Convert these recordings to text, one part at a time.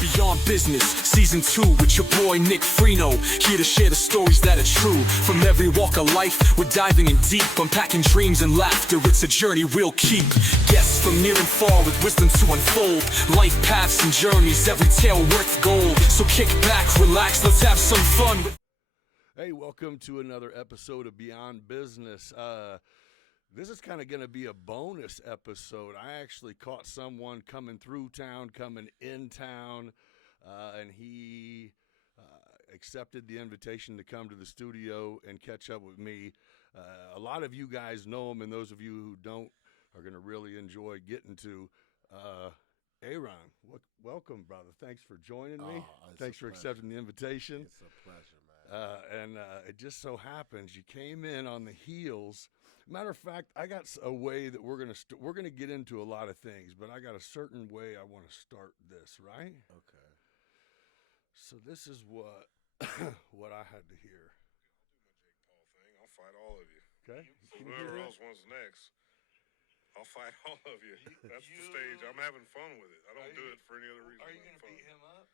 Beyond Business, Season 2 with your boy Nick Freno. Here to share the stories that are true. From every walk of life, we're diving in deep, unpacking dreams and laughter. It's a journey we'll keep. Guests from near and far with wisdom to unfold. Life paths and journeys, every tale worth gold. So kick back, relax, let's have some fun. Hey, welcome to another episode of Beyond Business. This is kind of going to be a bonus episode. I actually caught someone coming through town, coming in town, and he accepted the invitation to come to the studio and catch up with me. A lot of you guys know him, and those of you who don't are going to really enjoy getting to Aahrown. Welcome, brother. Thanks for joining me. Thanks for accepting the invitation. It's a pleasure, man. It just so happens you came in on the heels. Matter of fact, I got a way that we're gonna get into a lot of things, but I got a certain way I want to start this, right? Okay. So this is what what I had to hear. I'll do my Jake Paul thing. I'll fight all of you. Okay. Whoever else wants next, I'll fight all of you. That's the stage. I'm having fun with it. I don't do it for any other reason. Are you going to beat him up?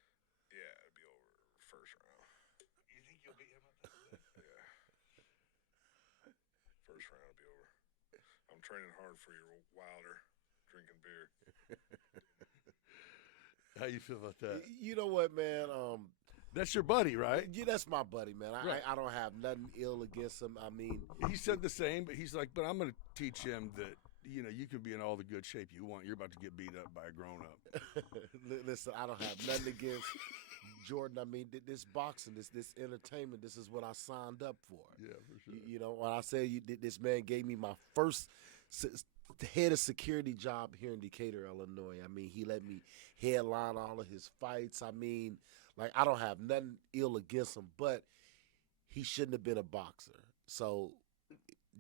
Yeah, it'd be over first round. You think you'll beat him up? Yeah. First round will be over. I'm training hard for your Wilder, drinking beer. How you feel about that? You know what, man? That's your buddy, right? Yeah, that's my buddy, man. Right. I don't have nothing ill against him. I mean, He said the same, but he's like, but I'm going to teach him that, you know, you can be in all the good shape you want. You're about to get beat up by a grown-up. listen, I don't have nothing against Jordan. I mean, this boxing, this entertainment, this is what I signed up for. Yeah, for sure. You know, when I say this man gave me my first head of security job here in Decatur, Illinois. I mean, he let me headline all of his fights. I mean, like, I don't have nothing ill against him, but he shouldn't have been a boxer. So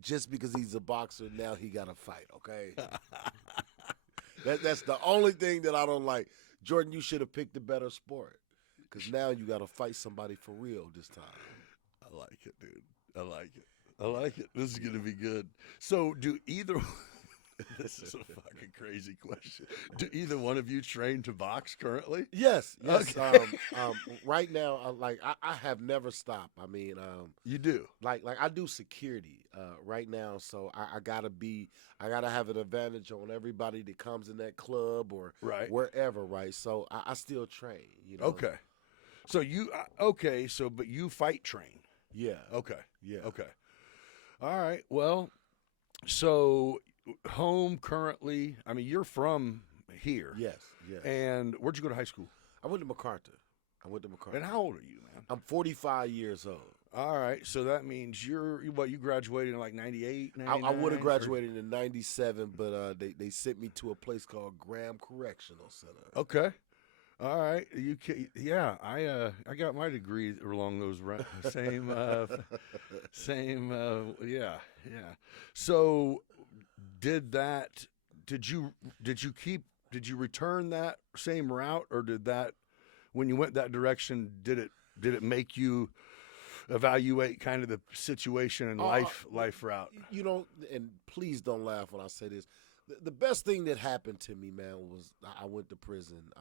just because he's a boxer, now he got to fight, okay? That's the only thing that I don't like. Jordan, you should have picked a better sport because now you got to fight somebody for real this time. I like it, dude. I like it. I like it. This is going to be good. So do either – this is a fucking crazy question. Do either one of you train to box currently? Yes. Okay. Right now, I have never stopped. I mean, You do? like I do security right now, so I gotta have an advantage on everybody that comes in that club or Right. wherever, right? So I still train, you know. Okay. So but you fight train. Yeah. Okay. Yeah. Okay. All right. Well, so home currently, I mean, you're from here. Yes. Yes. And where'd you go to high school? I went to MacArthur. And how old are you, man? I'm 45 years old. All right. So that means you graduated in like 98, I 99? would have graduated in 97, but they sent me to a place called Graham Correctional Center. Okay. All right. I got my degree along those same yeah. So did you return that same route, or did that, when you went that direction, did it make you evaluate kind of the situation and life route? You know, and please don't laugh when I say this. The best thing that happened to me, man, was I went to prison.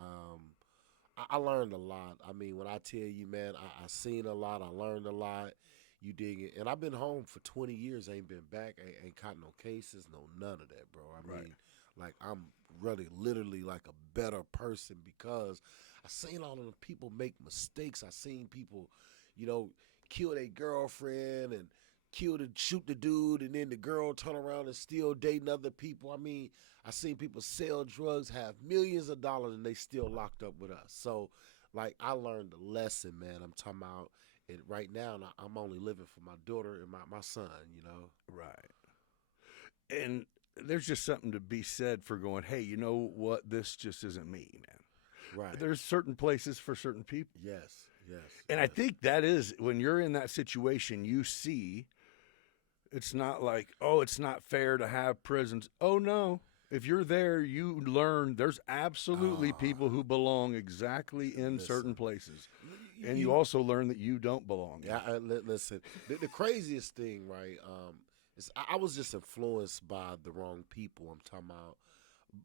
I learned a lot. I mean, when I tell you, man, I seen a lot. I learned a lot. You dig it? And I've been home for 20 years. I ain't been back. I ain't caught no cases, none of that, bro. I mean, like, I'm really literally like a better person because I seen all of the people make mistakes. I seen people, you know, kill their girlfriend and shoot the dude, and then the girl turn around and still dating other people. I mean, I seen people sell drugs, have millions of dollars, and they still locked up with us. So, like, I learned a lesson, man. I'm talking about it right now, and I'm only living for my daughter and my son, you know? Right. And there's just something to be said for going, hey, you know what? This just isn't me, man. Right. There's certain places for certain people. Yes. And I think that is, when you're in that situation, you see, it's not like, oh, it's not fair to have prisons. Oh, no. If you're there, you learn there's absolutely people who belong exactly in certain places. And you also learn that you don't belong. Yeah, listen, the craziest thing, right, is I was just influenced by the wrong people. I'm talking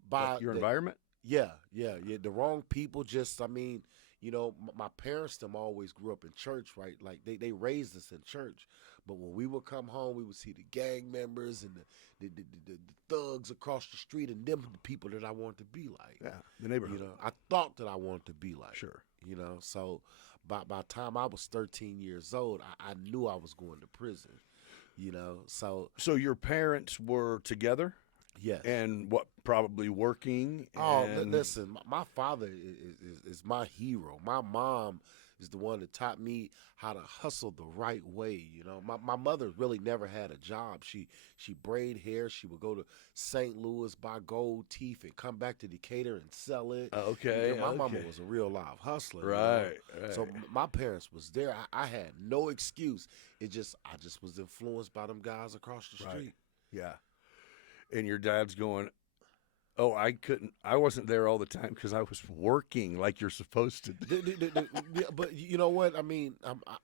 about. Your environment? Yeah. The wrong people just, I mean, you know, my parents them always grew up in church, right? Like they raised us in church. But when we would come home, we would see the gang members and the thugs across the street, and them the people that I wanted to be like. Yeah, the neighborhood. You know, I thought that I wanted to be like. Sure. You know, so by the time I was 13 years old, I knew I was going to prison. You know, so your parents were together? yes. And what, probably working? Listen, my father is my hero. My mom is the one that taught me how to hustle the right way. You know, my mother really never had a job. She braid hair. She would go to St. Louis, buy gold teeth, and come back to Decatur and sell it. Okay. You know, my mama was a real live hustler. Right. So my parents was there. I had no excuse. I just was influenced by them guys across the street. Right. Yeah. And your dad's going, oh, I wasn't there all the time because I was working like you're supposed to do. Yeah, but you know what? I mean,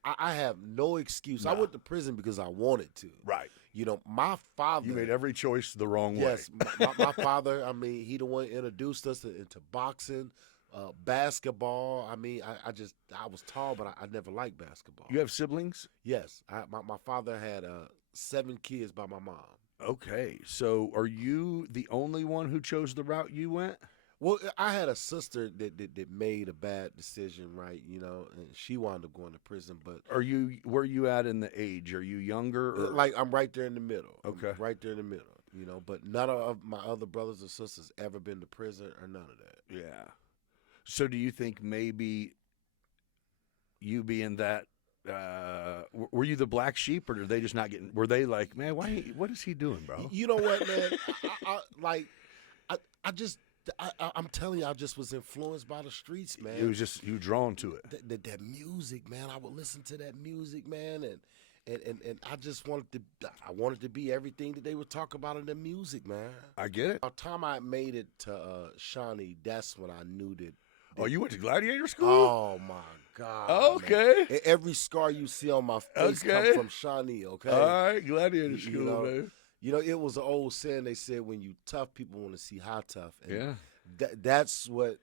I have no excuse. Nah. I went to prison because I wanted to. Right. You know, my father. You made every choice the wrong way. Yes, my father. I mean, he the one introduced us into boxing, basketball. I mean, I was tall, but I never liked basketball. You have siblings? Yes, my father had 7 kids by my mom. Okay. So are you the only one who chose the route you went? Well, I had a sister that made a bad decision, right? You know, and she wound up going to prison. But Where are you at in the age? Are you younger? Or? like I'm right there in the middle. Okay. I'm right there in the middle. You know, but none of my other brothers or sisters ever been to prison or none of that. Yeah. So do you think maybe you being that, were you the black sheep, or did they just not getting? Were they like, man, what is he doing, bro? You know what, man? I'm telling you, I just was influenced by the streets, man. It was just you drawn to it. That music, man. I would listen to that music, man, and I just wanted to be everything that they would talk about in the music, man. I get it. By the time I made it to Shawnee, that's when I knew that. Oh, you went to gladiator school? Oh my God! Okay. Man. Every scar you see on my face comes from Shawnee. Okay. All right, gladiator school, you know, man. You know, it was an old saying. They said, "When you tough, people want to see how tough." And Yeah. That's what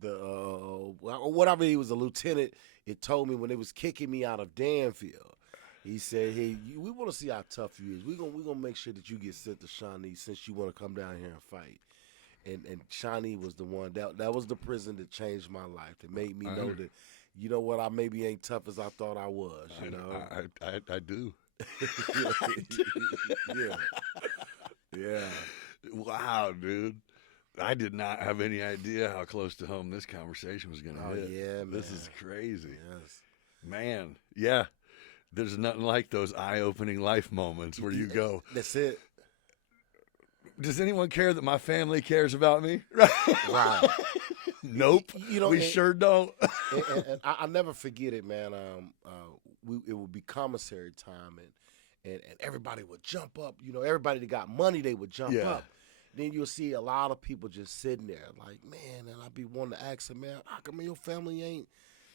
whatever he was a lieutenant. It told me when they was kicking me out of Danville. He said, "Hey, we want to see how tough you is. We gonna make sure that you get sent to Shawnee since you want to come down here and fight." And Shawnee was the one that was the prison that changed my life. That made me know that, you know what, I maybe ain't tough as I thought I was. You know, I do. Yeah. Wow, dude. I did not have any idea how close to home this conversation was going to hit. Yeah, man. This is crazy. Yes. Man, yeah. There's nothing like those eye-opening life moments where you go, That's it. does anyone care that my family cares about me? Right. Nope. You know, we sure don't. and I never forget it, man. It would be commissary time, and everybody would jump up. You know, everybody that got money, they would jump up. Then you'll see a lot of people just sitting there like, man, and I'd be wanting to ask them, man, how come your family ain't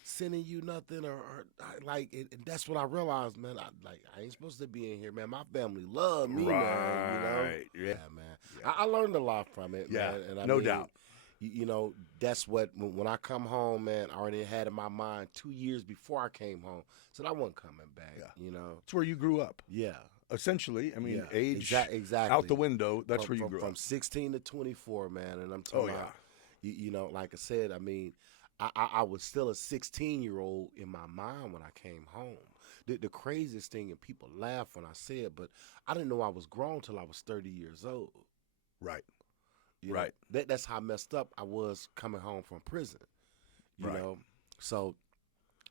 sending you nothing or like, and that's what I realized, man. I ain't supposed to be in here, man. My family love me, man. You know, Yeah, man. Yeah. I learned a lot from it, man. And no doubt. You know, that's what when I come home, man. I already had in my mind 2 years before I came home, said I wasn't coming back. Yeah. You know, It's where you grew up. yeah. Essentially, I mean, Yeah, age exactly out the window. That's where you grew from up. 16 to 24, man. And I'm talking about, you know, like I said, I mean, I was still a 16-year-old in my mind when I came home. The craziest thing, and people laugh when I say it, but I didn't know I was grown till I was 30 years old. Right. You Right. know, that's how messed up I was coming home from prison. You know, so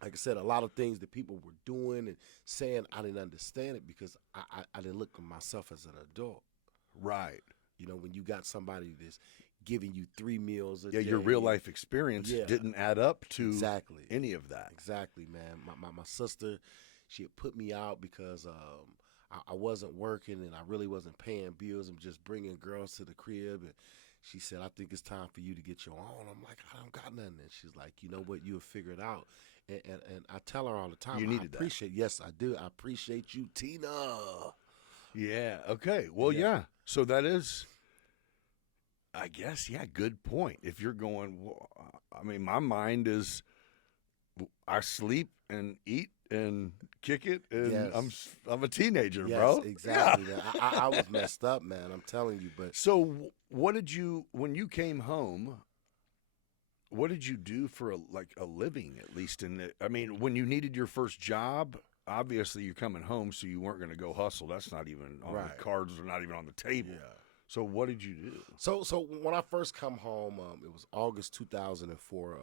like I said, a lot of things that people were doing and saying, I didn't understand it because I didn't look at myself as an adult. Right. You know, when you got somebody that's giving you 3 meals a day. Your real life experience didn't add up to any of that. Exactly, man. My sister, she had put me out because I wasn't working and I really wasn't paying bills. I'm just bringing girls to the crib. And she said, I think it's time for you to get your own. I'm like, I don't got nothing. And she's like, you know what? You'll figure it out. And I tell her all the time, You needed I appreciate that. Yes, I do. I appreciate you, Tina. Yeah. Okay. Well, yeah. So that is, I guess, yeah, good point. If you're going, well, I mean, my mind is, I sleep and eat and kick it, and Yes. I'm a teenager, Yes, bro. exactly, man. I was messed up, man. I'm telling you. But So, what did you, when you came home? What did you do for a living, at least in the? I mean, when you needed your first job, obviously you're coming home, so you weren't going to go hustle. That's not even on the cards, or not even on the table. yeah. So, what did you do? So when I first come home, it was August 2004.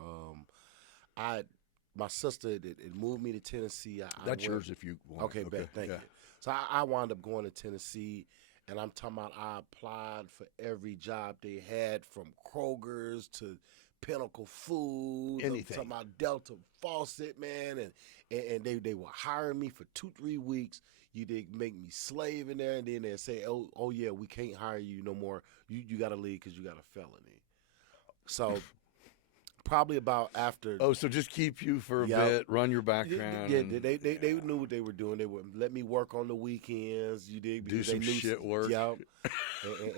My sister it moved me to Tennessee. That's yours if you want. Okay, bet. Thank you. So I wound up going to Tennessee, and I'm talking about I applied for every job they had, from Kroger's to Pinnacle Foods. Anything. I'm talking about Delta Faucet, man, and they were hiring me for 2-3 weeks. You did make me slave in there, and then they say, oh yeah, we can't hire you no more. You got to leave because you got a felony. So probably about after. Oh, so just keep you for a bit, run your background. Yeah, they knew what they were doing. They would let me work on the weekends. You did do some shit work. Yeah,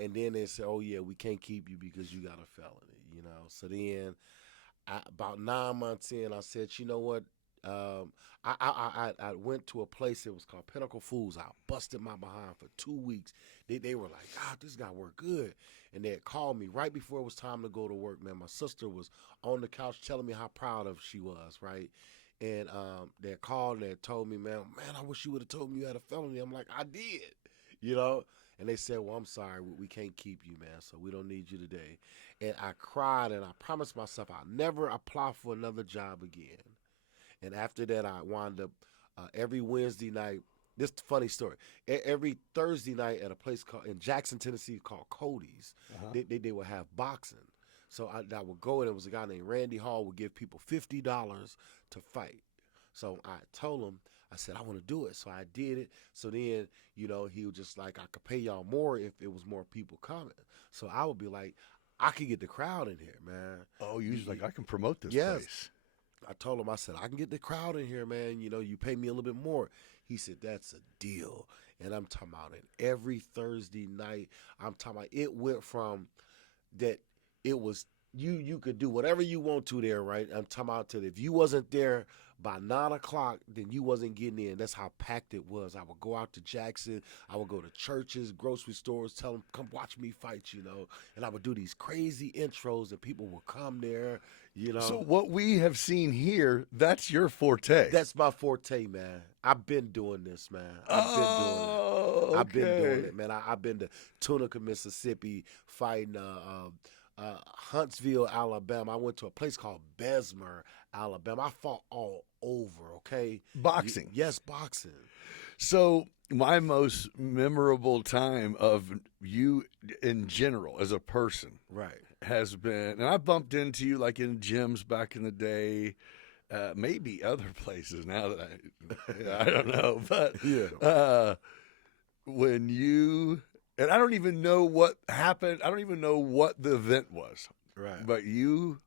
and then they said, oh yeah, we can't keep you because you got a felony. You know. So then, about 9 months in, I said, you know what? I went to a place that was called Pinnacle Foods. I busted my behind for 2 weeks. They were like, God, this guy worked good. And they had called me right before it was time to go to work, man. My sister was on the couch telling me how proud of she was, right? And they had called and they had told me, man, I wish you would have told me you had a felony. I'm like, I did, you know? And they said, well, I'm sorry, we can't keep you, man, so we don't need you today. And I cried, and I promised myself I'll never apply for another job again. And after that, I wound up every Wednesday night. This is a funny story. Every Thursday night at a place in Jackson, Tennessee, called Cody's, they would have boxing. So I would go, and there was a guy named Randy Hall would give people $50 to fight. So I told him, I said, I want to do it. So I did it. So then, you know, he was just like, I could pay y'all more if it was more people coming. So I would be like, I could get the crowd in here, man. Oh, you was like, I can promote this Yes. place. I told him, I said, I can get the crowd in here, man. You know, you pay me a little bit more. He said, that's a deal. And I'm talking about it every Thursday night. I'm talking about it went from that it was you could do whatever you want to there, right? I'm talking about to if you wasn't there by 9 o'clock, then you wasn't getting in. That's how packed it was. I would go out to Jackson. I would go to churches, grocery stores, tell them, come watch me fight, you know. And I would do these crazy intros and people would come there, you know. So what we have seen here, that's your forte. That's my forte, man. I've been doing this, man. I've been doing it, man. I've been to Tunica, Mississippi, fighting Huntsville, Alabama. I went to a place called Bessemer, Alabama. I fought all over, okay? Boxing. Yes, boxing. So my most memorable time of you in general as a person Right. has been, and I bumped into you like in gyms back in the day, maybe other places now that I don't know, but when you, and I don't even know what happened. I don't even know what the event was. Right. But you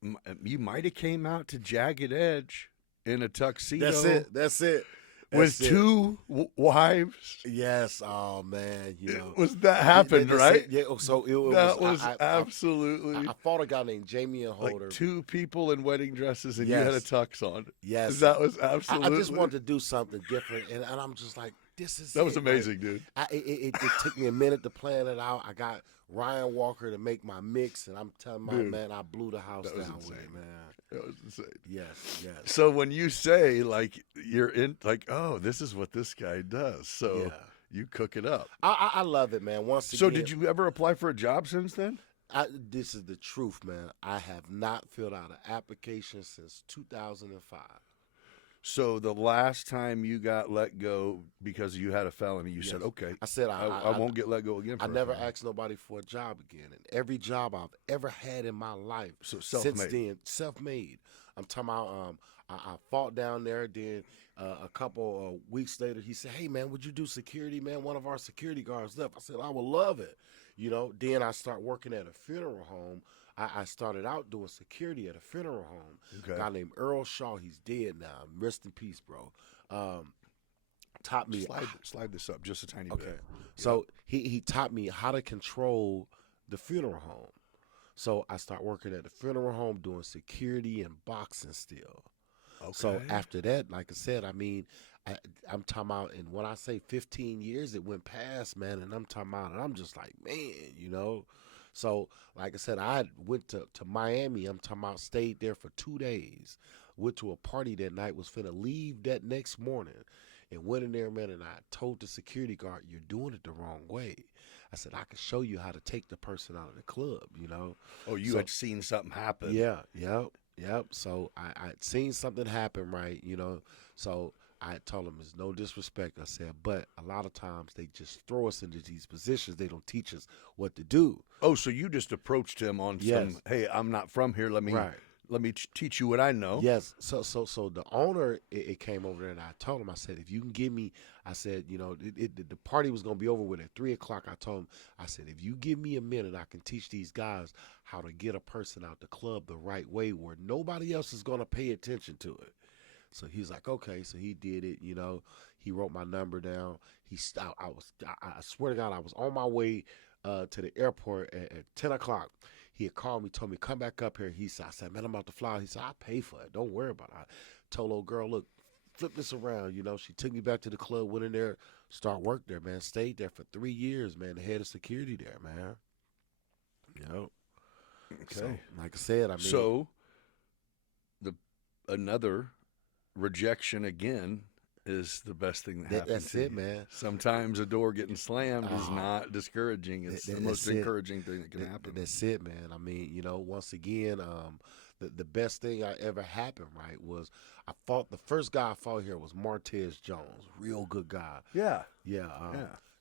might have came out to Jagged Edge in a tuxedo. That's it. With two wives. Yes. Oh man, you know. Was that happened, right? Yeah. So it was. That was absolutely. I fought a guy named Jamie and Holder. Like two people in wedding dresses, and Yes. you had a tux on. Yes. That was absolutely. I just wanted to do something different, and I'm just like, this is. That was it, amazing, dude. It took me a minute to plan it out. I got Ryan Walker to make my mix, and I'm telling my man, I blew the house down with it, man. That was insane. Yes. So when you say like you're in, like, oh, this is what this guy does, so you cook it up. I love it, man. Once again. So did you ever apply for a job since then? This is the truth, man. I have not filled out an application since 2005. So the last time you got let go because you had a felony, you said, okay. I said, I won't get let go again. I never asked nobody for a job again. And every job I've ever had in my life, so self-made. Since then, self-made. I'm talking about, I fought down there. Then a couple of weeks later, he said, hey, man, would you do security, man? One of our security guards left. I said, I would love it. You know, then I start working at a funeral home. I started out doing security at a funeral home. Okay. A guy named Earl Shaw, he's dead now. Rest in peace, bro. Taught me. Slide this up just a tiny bit. Okay. So he taught me how to control the funeral home. So I start working at the funeral home doing security and boxing still. Okay. So after that, like I said, I mean, I'm talking about, and when I say 15 years, it went past, man, and I'm talking about, and I'm just like, man. So, like I said, I went to Miami. I'm talking about, stayed there for 2 days. Went to a party that night, was finna leave that next morning, and went in there, man, and I told the security guard, you're doing it the wrong way. I said, I can show you how to take the person out of the club. Oh, you had seen something happen. Yeah, yep. So I'd seen something happen, right, So I told him, it's no disrespect. I said, but a lot of times they just throw us into these positions. They don't teach us what to do. Oh, so you just approached him on some, hey, I'm not from here. Let me teach you what I know. Yes. So the owner, it came over there, and I told him, I said, if you can give me, I said, the party was going to be over with at 3:00. I told him, I said, if you give me a minute, I can teach these guys how to get a person out the club the right way where nobody else is going to pay attention to it. So he's like, okay. So he did it, He wrote my number down. I swear to God, I was on my way to the airport at 10:00. He had called me, told me, come back up here. I said, man, I'm about to fly. He said, I'll pay for it. Don't worry about it. I told old girl, look, flip this around. She took me back to the club, went in there, start work there, man. Stayed there for 3 years, man. The head of security there, man. Okay. So, like I said, I mean. So, another rejection again is the best thing that happens. That's it, man. Sometimes a door getting slammed is not discouraging. It's the most encouraging thing that can happen. That's it, man. I mean, once again, the best thing I ever happened, right, was the first guy I fought here was Martez Jones, real good guy. Yeah.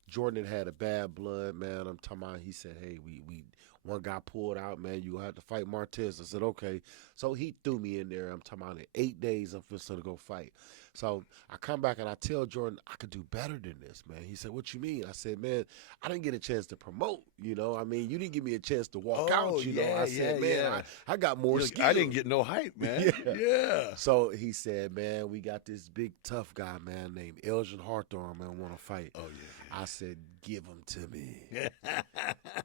Jordan had a bad blood, man. I'm talking about, he said, hey, we one guy pulled out, man, you have to fight Martez. I said, okay. So he threw me in there. I'm talking about in 8 days, I'm supposed to go fight. So I come back and I tell Jordan, I could do better than this, man. He said, what you mean? I said, man, I didn't get a chance to promote, I mean, you didn't give me a chance to walk out, I said, man, I got more skills. I didn't get no hype, man. Yeah. So he said, man, we got this big tough guy, man, named Elgin Hawthorne, man, want to fight. Oh, yeah. I said, give him to me.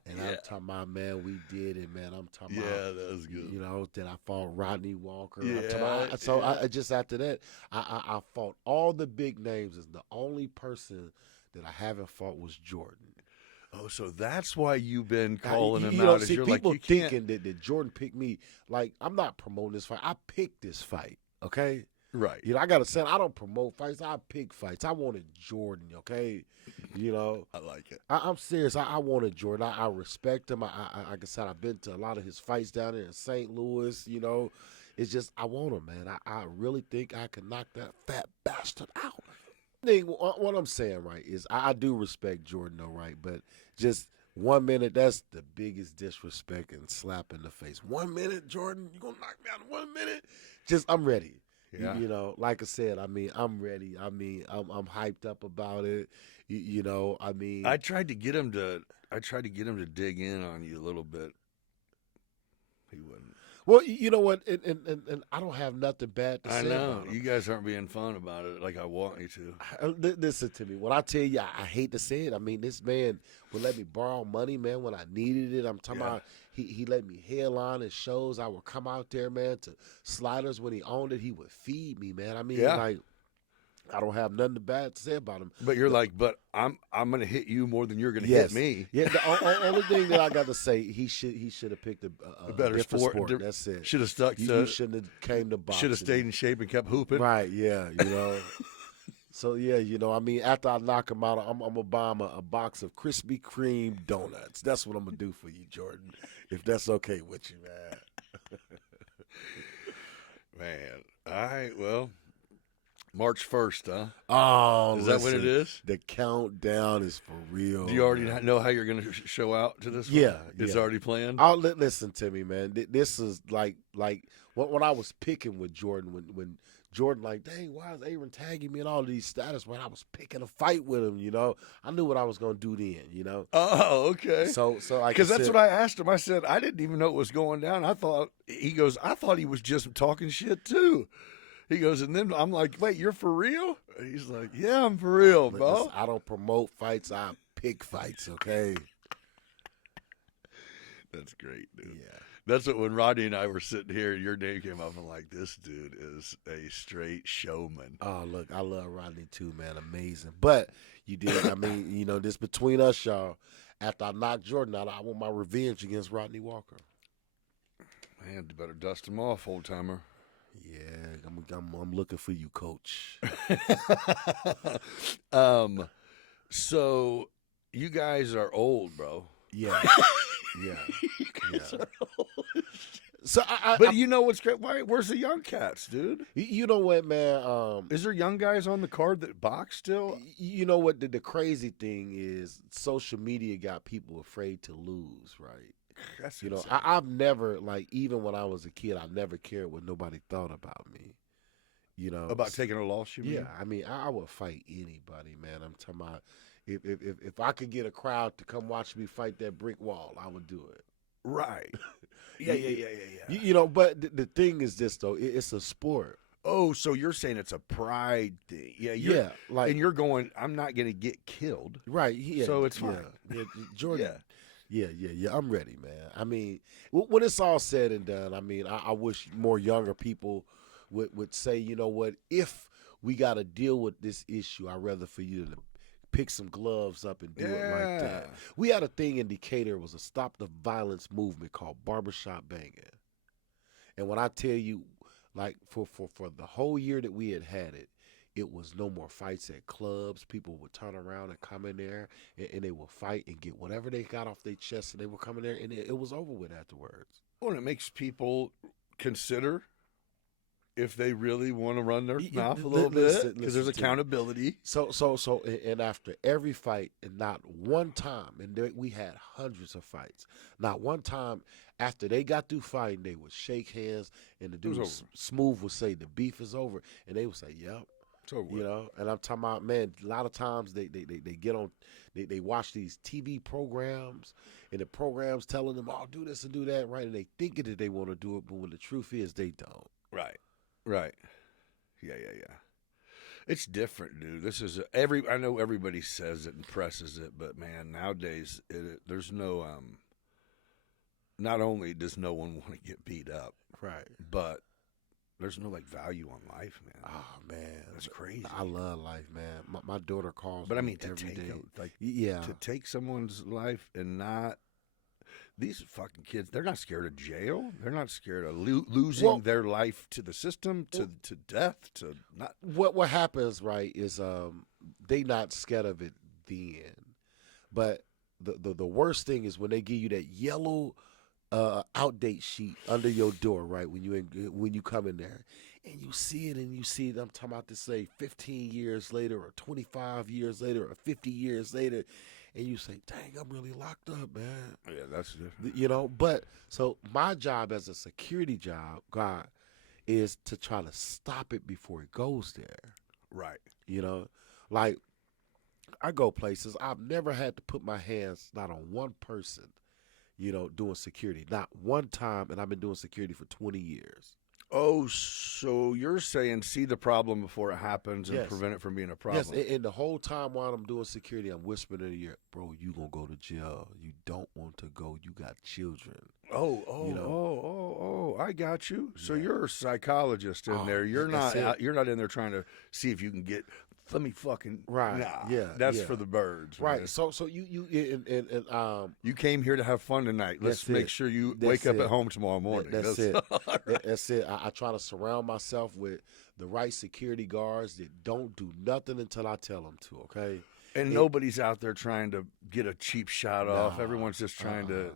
And I'm talking about, man, we did it, man. I'm talking about. Yeah, that was good. Then I fought Rodney Walker. Yeah. I just after that, I fought all the big names. And the only person that I haven't fought was Jordan. Oh, so that's why you've been calling him out. See, you're people like, you thinking that Jordan picked me. Like, I'm not promoting this fight. I picked this fight, okay? Right. I got to say, I don't promote fights. I pick fights. I wanted Jordan, okay? I like it. I'm serious. I wanted Jordan. I respect him. Like I said, I've been to a lot of his fights down there in St. Louis, It's just, I want him, man. I really think I can knock that fat bastard out. What I'm saying, right, is I do respect Jordan, though, right? But just 1 minute, that's the biggest disrespect and slap in the face. 1 minute, Jordan, you going to knock me out in 1 minute? Just, I'm ready. Yeah. Like I said, I mean, I'm ready. I mean, I'm hyped up about it. I mean, I tried to get him to dig in on you a little bit. He wouldn't. Well, you know what, and I don't have nothing bad to say. I know about him. you guys aren't being fun about it like I want you to. Listen to me. When I tell you, I hate to say it. I mean, this man would let me borrow money, man, when I needed it. I'm talking about he let me headline his shows. I would come out there, man, to Sliders when he owned it. He would feed me, man. I mean, like, I don't have nothing bad to say about him. But you're like, but I'm going to hit you more than you're going to hit me. Yeah, the only thing that I got to say, he should have picked a better different sport. That's it. Should have stuck to. You shouldn't have came to boxing. Should have stayed in shape and kept hooping. Right, yeah, So, yeah, I mean, after I knock him out, I'm going to buy him a box of Krispy Kreme donuts. That's what I'm going to do for you, Jordan, if that's okay with you, man. Man, all right, well. March 1st, huh? Oh, is that when it is? The countdown is for real. Do you already know how you're going to show out to this one? Yeah. It's already planned? Listen to me, man. This is like when I was picking with Jordan, when Jordan like, dang, why is Aahrown tagging me in all these status? When I was picking a fight with him, I knew what I was going to do then, Oh, okay. So because that's what I asked him. I said, I didn't even know it was going down. I thought he was just talking shit too. He goes, and then I'm like, wait, you're for real? He's like, yeah, I'm for real, bro. I don't promote fights. I pick fights, okay? That's great, dude. Yeah. That's what when Rodney and I were sitting here, your name came up. I'm like, this dude is a straight showman. Oh, look, I love Rodney too, man. Amazing. But you did, I mean, you know, this between us, y'all. After I knocked Jordan out, I want my revenge against Rodney Walker. Man, you better dust him off, old timer. Yeah, I'm looking for you, coach. So you guys are old, bro. Yeah. Yeah. You guys are old. So But you know what's great? Where's the young cats, dude? you know what, man? Is there young guys on the card that box still? You know what? The crazy thing is, social media got people afraid to lose, right? That's You know, insane. I've never, like, even when I was a kid, I never cared what nobody thought about me. You know, About taking a loss, you mean? yeah. I mean, I would fight anybody, man. I'm talking about if I could get a crowd to come watch me fight that brick wall, I would do it. Right. Yeah. You know, but the thing is this though, it's a sport. Oh, so you're saying it's a pride thing? Yeah. Yeah, like And you're going, I'm not going to get killed. right. Yeah, So it's fine. Yeah, Jordan. Yeah. Yeah. I'm ready, man. I mean, when it's all said and done, I mean, I wish more younger people would say, you know what, if we got to deal with this issue, I'd rather for you to pick some gloves up and do it like that. Yeah. We had a thing in Decatur, it was a stop the violence movement called barbershop banging. And when I tell you, like for the whole year that we had it, it was no more fights at clubs. People would turn around and come in there and they would fight and get whatever they got off their chest, and they would come in there and it was over with afterwards. Well, it makes people consider if they really want to run their mouth a little bit, because there's accountability. So, and after every fight, and not one time, and we had hundreds of fights, not one time after they got through fighting, they would shake hands, and the dude Smooth would say the beef is over, and they would say, "Yep." It's over. You know, and I'm talking about, man, a lot of times they get on, they watch these TV programs, and the programs telling them, "Oh, do this and do that," right? And they think that they want to do it, but when the truth is, they don't. Right. Yeah. It's different, dude. This is I know everybody says it and presses it, but man, nowadays there's no not only does no one want to get beat up, Right. but there's no like value on life, man. Oh man, That's crazy. I love life, man. My daughter calls But I me mean, to every day. take to take someone's life and not. These fucking kids, they're not scared of jail. They're not scared of losing their life to the system, to death, to not. What happens, right, is they not scared of it then. But the worst thing is when they give you that yellow outdate sheet under your door, right, when you come in there. And you see it, I'm talking about to say 15 years later or 25 years later or 50 years later, and you say, dang, I'm really locked up, man. Yeah, that's different. You know, but so my job as a security job, God, is to try to stop it before it goes there. Right. You know, like I go places, I've never had to put my hands not on one person, you know, doing security. Not one time, and I've been doing security for 20 years. Oh, so you're saying see the problem before it happens and Yes. prevent it from being a problem. Yes, and the whole time while I'm doing security, I'm whispering in your ear, bro, you gonna go to jail. You don't want to go. You got children. I got you. So you're a psychologist in there. You're that's not it. you're not in there trying to see if you can get. Let me fucking Right. Nah, Yeah, that's yeah. for the birds. Right. Man. So you You came here to have fun tonight. Let's That's make it. sure you That's wake up it. at home tomorrow morning. That's it. That's it. I try to surround myself with the right security guards that don't do nothing until I tell them to. Okay. And nobody's out there trying to get a cheap shot off. Nah, Everyone's just trying to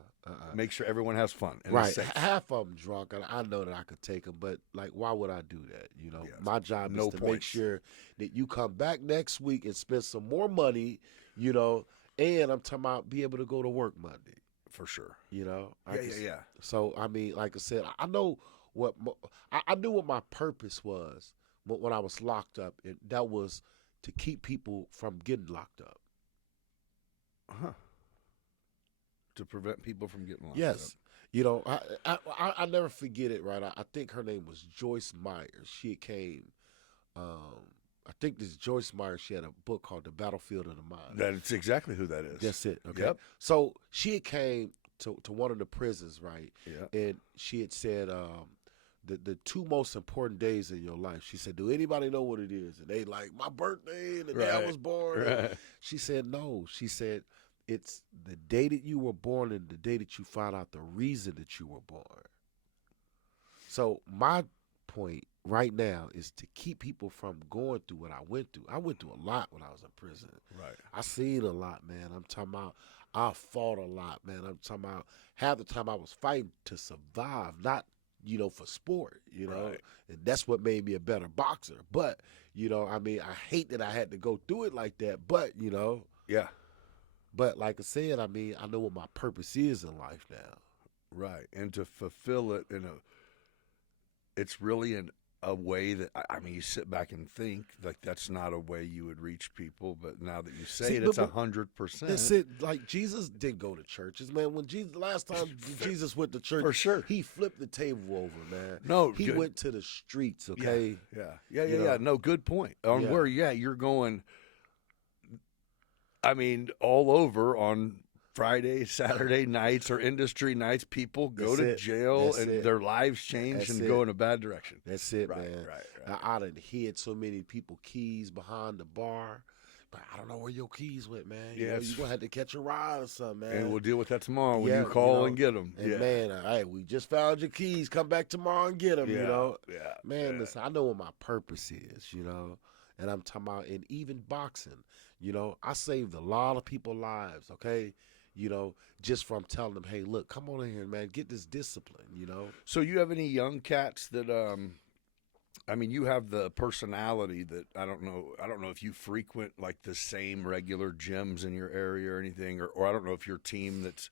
make sure everyone has fun and is Right. safe. Half of them drunk, and I know that I could take them, but like, why would I do that? You know, Yes. my job No is to make points. sure that you come back next week and spend some more money. You know, and I'm talking about be able to go to work Monday. For sure. You know. Yeah. So I mean, like I said, I know what I knew what my purpose was when I was locked up, and that was to keep people from getting locked up. To prevent people from getting locked Yes. up. You know, I never forget it, right? I think her name was Joyce Myers. She came, I think this Joyce Myers, she had a book called The Battlefield of the Mind. That's exactly who that is. That's it. Okay. Yep. So she came to one of the prisons, right? Yeah. And she had said the two most important days in your life. She said, "Do anybody know what it is?" And they like, "My birthday and the day I was born." Right. She said, "No." She said, "It's the day that you were born and the day that you found out the reason that you were born." So my point right now is to keep people from going through what I went through. I went through a lot when I was in prison. Right. I seen a lot, man. I'm talking about I fought a lot, man. I'm talking about half the time I was fighting to survive, not, for sport, Right. And that's what made me a better boxer. But, I mean, I hate that I had to go through it like that, but, Yeah. but like I said, I mean, I know what my purpose is in life now. Right. And to fulfill it it's really a way that, I mean, you sit back and think like that's not a way you would reach people, but now that you say it, it's 100%. That's it. Like Jesus didn't go to churches, man. When last time Jesus went to church, For sure. he flipped the table over, man. No, he good. went to the streets. Okay, Yeah. No, good point. On where, you're going, I mean, all over on Friday, Saturday nights or industry nights, people go to jail and their lives change and go in a bad direction. That's it, Right, man. right. I done hid so many people keys behind the bar, but I don't know where your keys went, man. Yeah, You're going to have to catch a ride or something, man. And we'll deal with that tomorrow when you call and get them. And man, hey, we just found your keys. Come back tomorrow and get them, Yeah. Man, listen, I know what my purpose is, and I'm talking about, and even boxing, I saved a lot of people's lives, okay? Just from telling them, hey, look, come on in here, man, get this discipline, So you have any young cats that, I mean, you have the personality that I don't know if you frequent like the same regular gyms in your area or anything, or I don't know if your team that's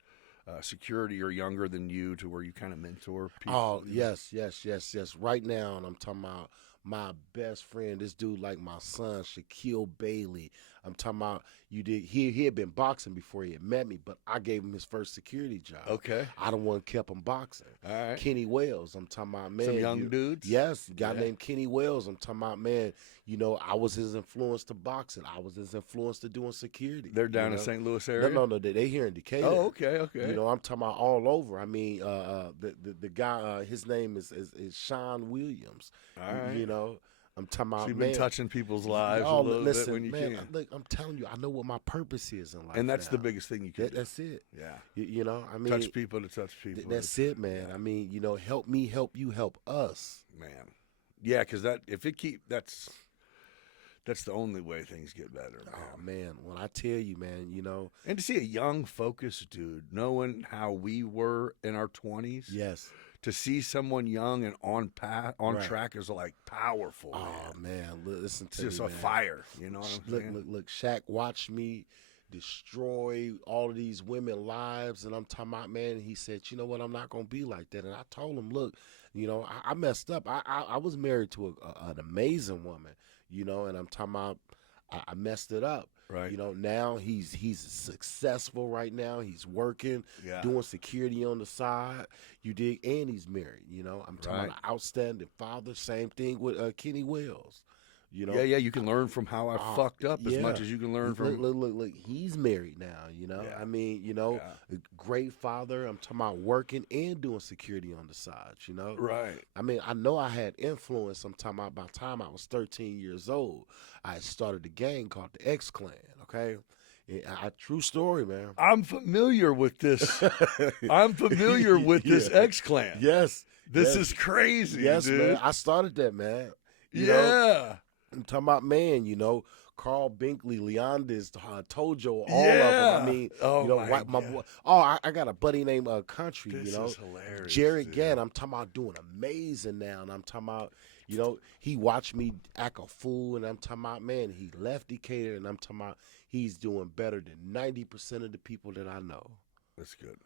security or younger than you to where you kind of mentor people. Oh, yes. Right now, and I'm talking about my best friend, this dude like my son, Shaquille Bailey. I'm talking about he had been boxing before he had met me, but I gave him his first security job. Okay. I the one kept him boxing. All right. Kenny Wells, I'm talking about, man. Some young dudes? Yes, a guy named Kenny Wells. I'm talking about, man, I was his influence to boxing. I was his influence to doing security. They're down in St. Louis area? No, they here in Decatur. Oh, okay. I'm talking about all over. I mean, the guy, his name is Sean Williams. All right. I'm talking about, So you've man, been touching people's lives oh, a little listen, bit when you man, can. Look, I'm telling you, I know what my purpose is in life. And that's now. the biggest thing you can do. That's it. Yeah. I mean, Touch people to touch people. That's it, man. I mean, help me, help you, help us. Man. Yeah, because that's the only way things get better, man. Oh, man, when I tell you, man, And to see a young, focused dude, knowing how we were in our 20s. Yes. To see someone young and on track is like powerful. Oh, man, listen to it's just me, a man. fire. You know what I'm saying? Look, Shaq watched me destroy all of these women's lives, and I'm talking about, man, he said, you know what, I'm not going to be like that. And I told him, look, I messed up. I was married to an amazing woman, and I'm talking about, I messed it up. Right. Now he's successful right now. He's working, doing security on the side. You dig? And he's married. I'm talking about an outstanding father. Same thing with Kenny Wells. Yeah, you can learn from how I fucked up as much as you can learn from. Look, he's married now. I mean, a great father. I'm talking about working and doing security on the side. Right. I mean, I know I had influence. I'm talking about by the time I was 13 years old, I had started a gang called the X Clan. Okay. True story, man. I'm familiar with this. I'm familiar with this X Clan. Yes. This is crazy. Yes, dude. man. I started that, man. I'm talking about, man, Carl Binkley, Leondis, Tojo, all of them. I mean, my boy. Oh, I got a buddy named Country, This is hilarious. Jared Gadd, I'm talking about doing amazing now. And I'm talking about, he watched me act a fool. And I'm talking about, man, he left Decatur. And I'm talking about, he's doing better than 90% of the people that I know. That's good.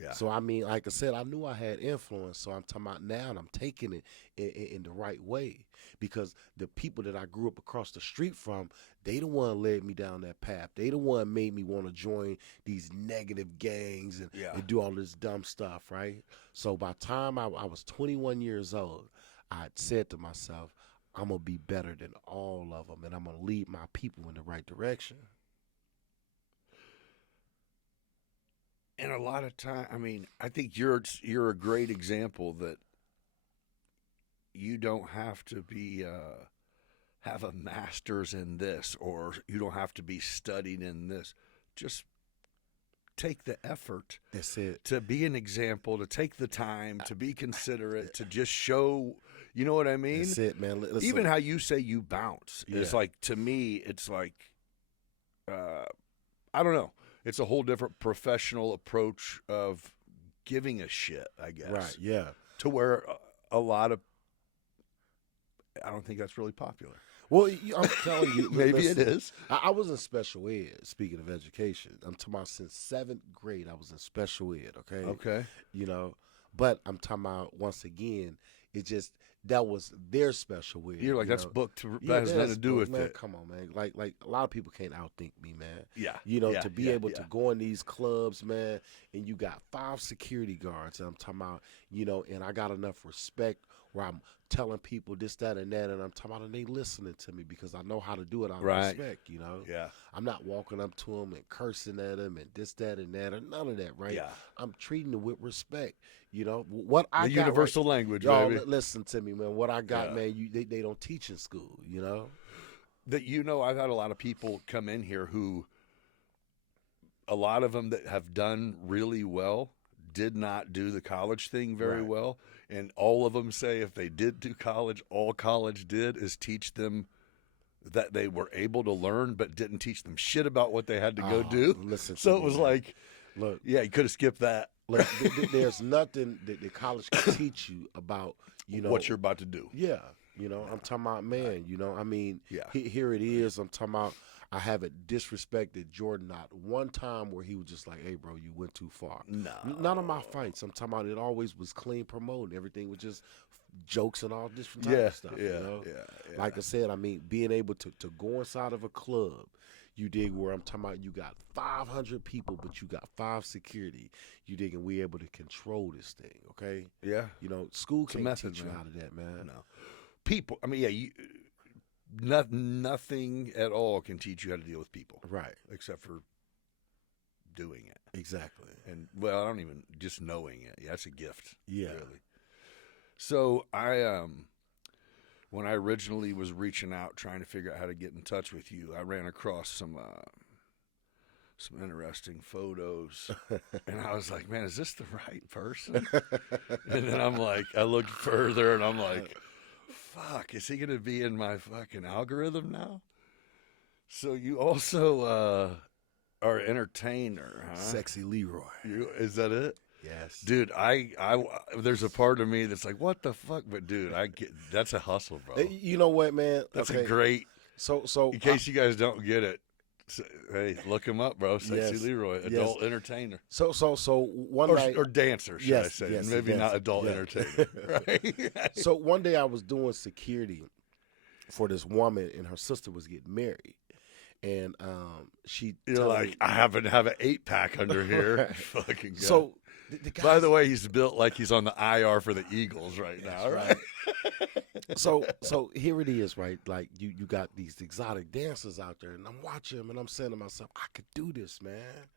Yeah. So, I mean, like I said, I knew I had influence. So I'm talking about now, and I'm taking it in the right way. Because the people that I grew up across the street from, they the one led me down that path. They the one made me want to join these negative gangs and do all this dumb stuff, right? So by the time I was 21 years old, I had said to myself, I'm going to be better than all of them, and I'm going to lead my people in the right direction. And a lot of time, I mean, I think you're a great example that you don't have to be have a master's in this, or you don't have to be studied in this. Just take the effort. That's it. To be an example, to take the time, to be considerate, to just show. You know what I mean? That's it, man. Listen. Even how you say you bounce. Yeah. It's like, to me, it's like, I don't know. It's a whole different professional approach of giving a shit, I guess. Right, yeah. To where a lot of, I don't think that's really popular. Well, I'm telling you. Maybe listen, it is. I was in special ed, speaking of education. I'm talking about since 7th grade, I was in special ed, okay? Okay. You know, but I'm talking about, once again, it just, that was their special ed. You're like, that's booked. That has nothing to do with man, it. Come on, man. Like a lot of people can't outthink me, man. Yeah. You know, yeah, to be yeah, able yeah. to go in these clubs, man, and you got 5 security guards, and I'm talking about, you know, and I got enough respect where I'm telling people this, that, and that, and I'm talking about, and they listening to me because I know how to do it out of Right. respect, you know? Yeah. I'm not walking up to them and cursing at them and this, that, and that, or none of that, right? Yeah. I'm treating them with respect, you know? What I The got, universal language, y'all, baby. listen to me, man. What I got, Yeah. man, they don't teach in school, you know? That, you know, I've had a lot of people come in here who, a lot of them that have done really well did not do the college thing very Right. well. And all of them say if they did do college, all college did is teach them that they were able to learn, but didn't teach them shit about what they had to go do. Listen to So it me, was man. like, Look, yeah, you could have skipped that. look there's nothing that the college can teach you about, you know, what you're about to do. Yeah, you know, I'm talking about, man, you know, I mean, Yeah. here it is. I'm talking about, I haven't disrespected Jordan not one time where he was just like, hey, bro, you went too far. No. None of my fights, I'm talking about, it always was clean promoting. Everything was just jokes and all different type of stuff, you know? yeah. Like I said, I mean, being able to go inside of a club, you dig, where I'm talking about, you got 500 people, but you got 5 security. You dig, and we able to control this thing, okay? Yeah. You know, school a can't method, teach you man. how to that, man. No. People, I mean, yeah, nothing at all can teach you how to deal with people. Right. Except for doing it. Exactly. And, well, I don't even, just knowing it. Yeah, that's a gift. Yeah. Really. So when I originally was reaching out, trying to figure out how to get in touch with you, I ran across some interesting photos, and I was like, man, is this the right person? And then I'm like, I looked further, and I'm like, fuck, is he going to be in my fucking algorithm now? So you also are an entertainer, huh? Sexy Leroy. Is that it? Yes. Dude, I there's a part of me that's like, what the fuck? But dude, I get, that's a hustle, bro. You know what, man? That's okay. a great. So In case you guys don't get it, hey, look him up, bro. Sexy Yes. Leroy, Yes. adult entertainer, so one night, or dancer, should I Yes, say? yes, Maybe not dancer. adult Yeah. entertainer, right? so one day I was doing security for this woman, and her sister was getting married, and she. You're told like, me- I happen to have an 8-pack under here. Right. Fucking God. So the guy. By the way, he's built like he's on the IR for the Eagles right now, That's right? So here it is, right? Like you got these exotic dancers out there, and I'm watching them, and I'm saying to myself, I could do this, man.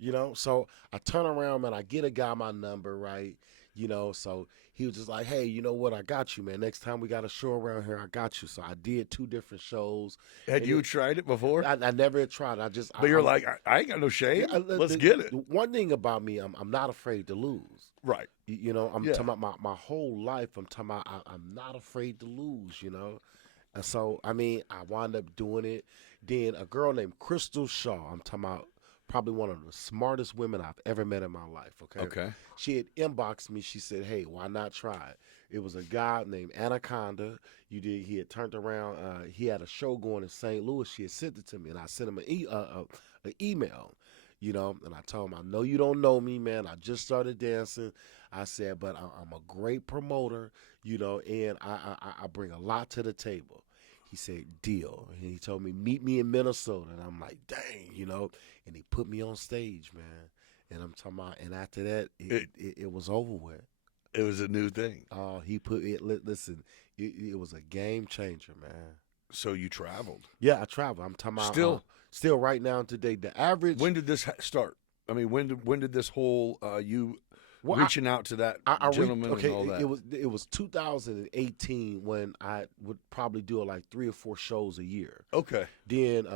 You know, so I turn around, man, I get a guy my number, right? You know, so he was just like, hey, you know what? I got you, man. Next time we got a show around here, I got you. So I did 2 different shows. Had And you tried it before? I never had tried. But you're like, I ain't got no shame. Let's get it. The one thing about me, I'm not afraid to lose. Right. You know, I'm Yeah. talking about my whole life. I'm talking about I'm not afraid to lose, you know. And so, I mean, I wound up doing it. Then a girl named Crystal Shaw, I'm talking about probably one of the smartest women I've ever met in my life, okay? Okay. She had inboxed me. She said, hey, why not try it? It was a guy named Anaconda. He had turned around. He had a show going in St. Louis. She had sent it to me, and I sent him an email. You know, and I told him, I know you don't know me, man. I just started dancing. I said, but I'm a great promoter, you know, and I bring a lot to the table. He said, deal. And he told me, meet me in Minnesota. And I'm like, dang, you know. And he put me on stage, man. And I'm talking about, and after that, it was over with. It was a new thing. He put it, listen, it was a game changer, man. So you traveled. Yeah, I travel. I'm talking about. Still Still right now today, the average. When did this start? I mean, when did this whole you Well, reaching out to that gentleman and all that? It was 2018 when I would probably do like 3 or 4 shows a year. Okay. Then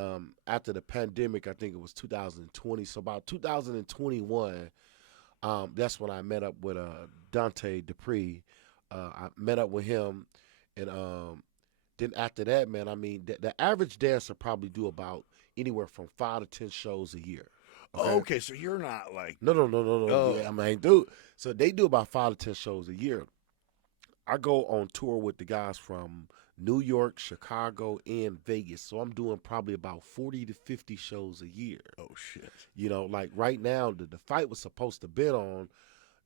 after the pandemic, I think it was 2020. So about 2021, that's when I met up with Dante Dupree. I met up with him, and then after that, man, I mean, the average dancer probably do about anywhere from 5 to 10 shows a year. Okay, so you're not like No. Oh. Yeah, I mean, dude. So they do about 5 to 10 shows a year. I go on tour with the guys from New York, Chicago, and Vegas. So I'm doing probably about 40 to 50 shows a year. oh shit. You know, like right now, the fight was supposed to be on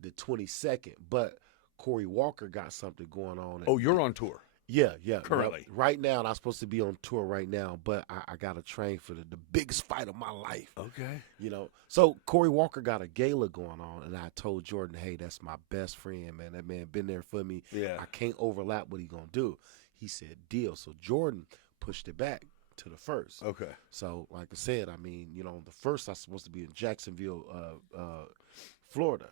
the 22nd, but Corey Walker got something going on. Oh, you're on tour. Yeah. Currently. Right now, and I'm supposed to be on tour right now, but I got to train for the biggest fight of my life. Okay. You know, so Corey Walker got a gala going on, and I told Jordan, hey, that's my best friend, man. That man been there for me. Yeah. I can't overlap what he gonna do. He said, deal. So Jordan pushed it back to the first. Okay. So, like I said, I mean, you know, the first I was supposed to be in Jacksonville, Florida,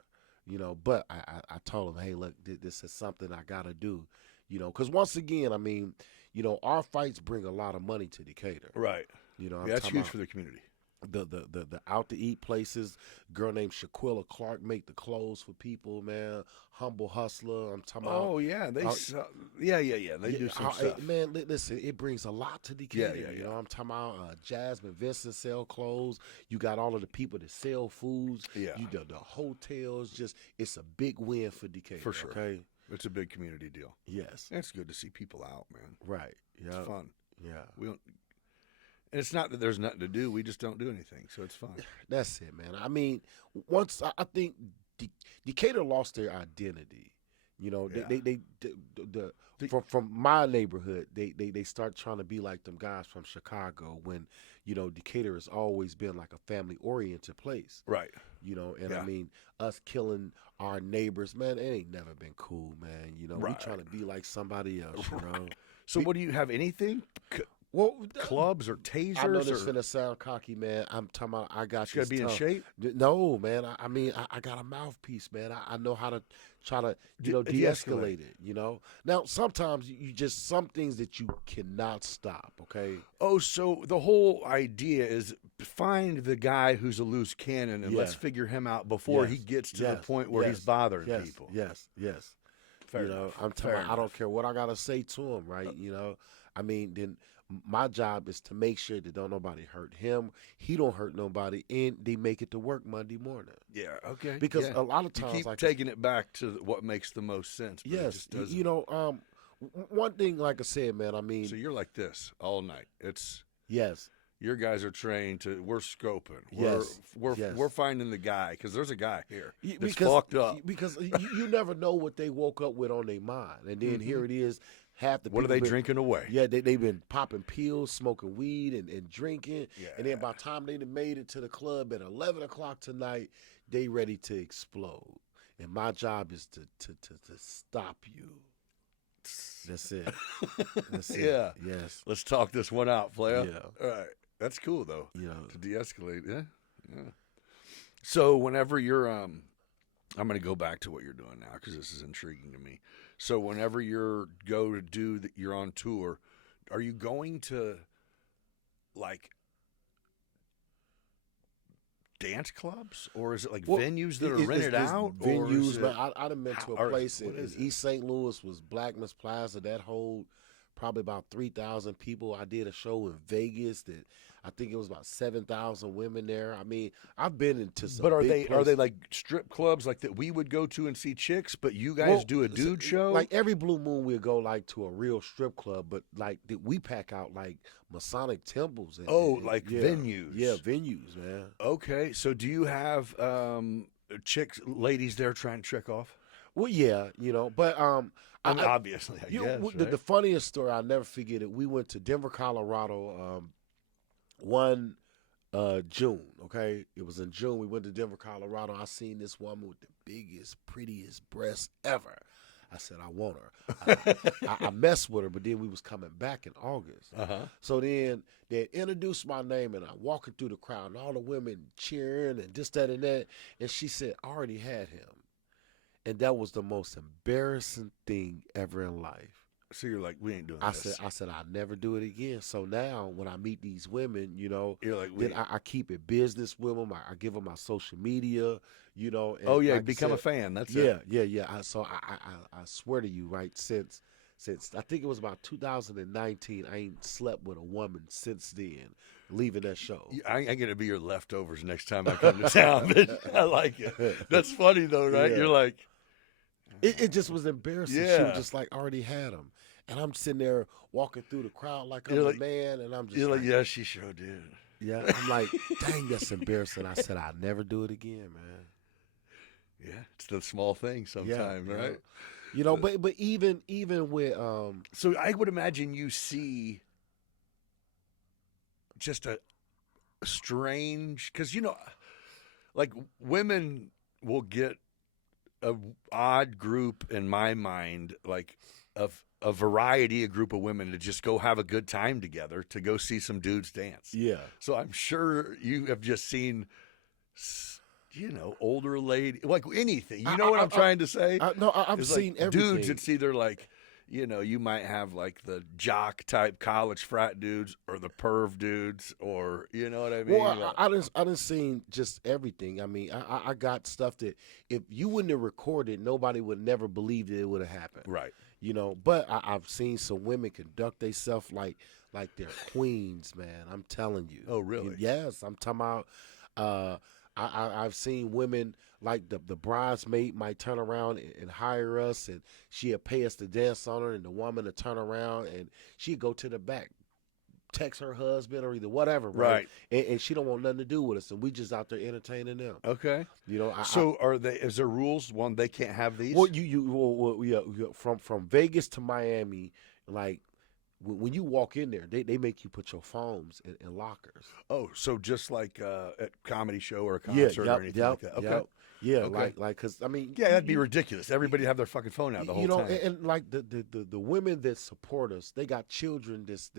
you know, but I told him, hey, look, this is something I got to do, you know, because once again, I mean, you know, our fights bring a lot of money to Decatur. Right. You know, Yeah, that's huge for the community. The out to eat places. Girl named Shaquilla Clark make the clothes for people, man. Humble hustler. I'm talking about. Oh yeah, they They do some stuff. Man, listen, it brings a lot to Decatur. Yeah. You know, I'm talking about Jasmine Vincent sell clothes. You got all of the people that sell foods. Yeah. You the hotels. Just it's a big win for Decatur. For sure. Okay. It's a big community deal. Yes. It's good to see people out, man. Right. Yeah. It's fun. Yeah. We don't. And it's not that there's nothing to do. We just don't do anything, so it's fun. That's it, man. I mean, once I think Decatur lost their identity. You know, Yeah. from my neighborhood, they start trying to be like them guys from Chicago when, you know, Decatur has always been like a family oriented place. Right. You know, and Yeah. I mean, us killing our neighbors, man, it ain't never been cool, man. You know, Right. we trying to be like somebody else, you know. So, what do you have? Anything? Well, Clubs or tasers? I know this or finna sound cocky, man. I'm talking about I got you got to this be in tongue. shape. No, man. I mean, I got a mouthpiece, man. I know how to try to, De-escalate. de-escalate it, you know. Now, sometimes you just, some things that you cannot stop, okay? Oh, so the whole idea is find the guy who's a loose cannon and let's Yeah. figure him out before he Yes, gets to the yes, point where he's yes, bothering yes, people. Yes. Fair You know, enough. I'm Fair telling I don't enough. care what I got to say to him, right? You know, I mean, then my job is to make sure that don't nobody hurt him. He don't hurt nobody, and they make it to work Monday morning. Yeah, okay. Because yeah. a lot of You times, keep like taking it back to what makes the most sense. But it yes, just doesn't. you know, one thing, like I said, man, I mean, So you're like this all night. It's yes. your guys are trained to. We're scoping. Yes, We're yes. we're finding the guy because there's a guy here Y- that's because, fucked up. Because you never know what they woke up with on their mind, and then here it is. Half the What are people they been- drinking away? Yeah, they've been popping pills, smoking weed, and drinking. Yeah. And then by the time they done made it to the club at 11 o'clock tonight, they ready to explode. And my job is to stop you. That's it. That's it. Yeah. Yes. Let's talk this one out, player. Yeah. All right. That's cool though. You know. To de-escalate. Yeah. So whenever you're I'm going to go back to what you're doing now because this is intriguing to me. So whenever you're you're on tour, are you going to like dance clubs or is it like Well, venues that are it's rented out? or is Venues, it- man. I done been to or a place what in is it? East St. Louis was Blackman's Plaza. That hold probably about 3,000 people. I did a show in Vegas that I think it was about 7,000 women there. I mean, I've been into some. But are big they places. like strip clubs like that we would go to and see chicks, but you guys Well, do a dude show? Like every blue moon, we'll go like to a real strip club, but like we pack out like Masonic temples. And, like yeah, venues. Yeah, venues, man. Okay, so do you have ladies there trying to trick off? Well, yeah, you know, but I mean, obviously, I you- guess. the Right? funniest story, I'll never forget it. We went to Denver, Colorado, one June. Okay, it was in June. We went to Denver, Colorado. I seen this woman with the biggest, prettiest breasts ever. I said, I want her. I messed with her, but then we was coming back in August. So then they introduced my name, and I walking through the crowd, and all the women cheering and this, that, and that. And she said, I already had him. And that was the most embarrassing thing ever in life. So you're like, we ain't doing I this. said, I'll never do it again. So now when I meet these women, you know, You're like, then I keep it business with them. I give them my social media, you know. And oh yeah, like I become a said, fan. That's it. Yeah. So I swear to you, right, since I think it was about 2019, I ain't slept with a woman since then, leaving that show. I'm going to be your leftovers next time I come to town. But I like it. That's funny, though, right? Yeah. You're like. It just was embarrassing. She Yeah. was just like, already had him. And I'm sitting there walking through the crowd like I'm You're a like- man, and I'm just You're like, like, yeah, she sure did. yeah. I'm like, dang, that's embarrassing. I said, I'll never do it again, man. Yeah, it's the small things sometimes, Yeah, right? You know, but even with So I would imagine you see just a strange, because, you know, like women will get a odd group in my mind, like of a variety of group of women to just go have a good time together, to go see some dudes dance. yeah. So I'm sure you have just seen, you know, older lady, like anything. You know what I'm trying to say? I've It's seen like everything. dudes. It's either like, you know, you might have like the jock type college frat dudes, or the perv dudes, or you know what I mean. Well, I didn't seen just everything. I mean, I got stuff that if you wouldn't have recorded, nobody would never believe that it would have happened. Right. You know, but I've seen some women conduct themselves like they're queens, man. I'm telling you. Oh, really? Yes, I'm talking about. I've seen women like the bridesmaid might turn around and hire us, and she'd pay us to dance on her, and the woman to turn around and she'd go to the back, text her husband or either whatever, right? And she don't want nothing to do with us, and we just out there entertaining them. Okay. You know, So are they? Is there rules? One, they can't have these. well, yeah, from Vegas to Miami, like when you walk in there, they make you put your phones in lockers. Oh, so just like at comedy show or a concert or anything like that. Okay. Yeah, Okay. like, cause I mean, Yeah, that'd be ridiculous. Everybody have their fucking phone out the whole you know, time. and like the women that support us, they got children, this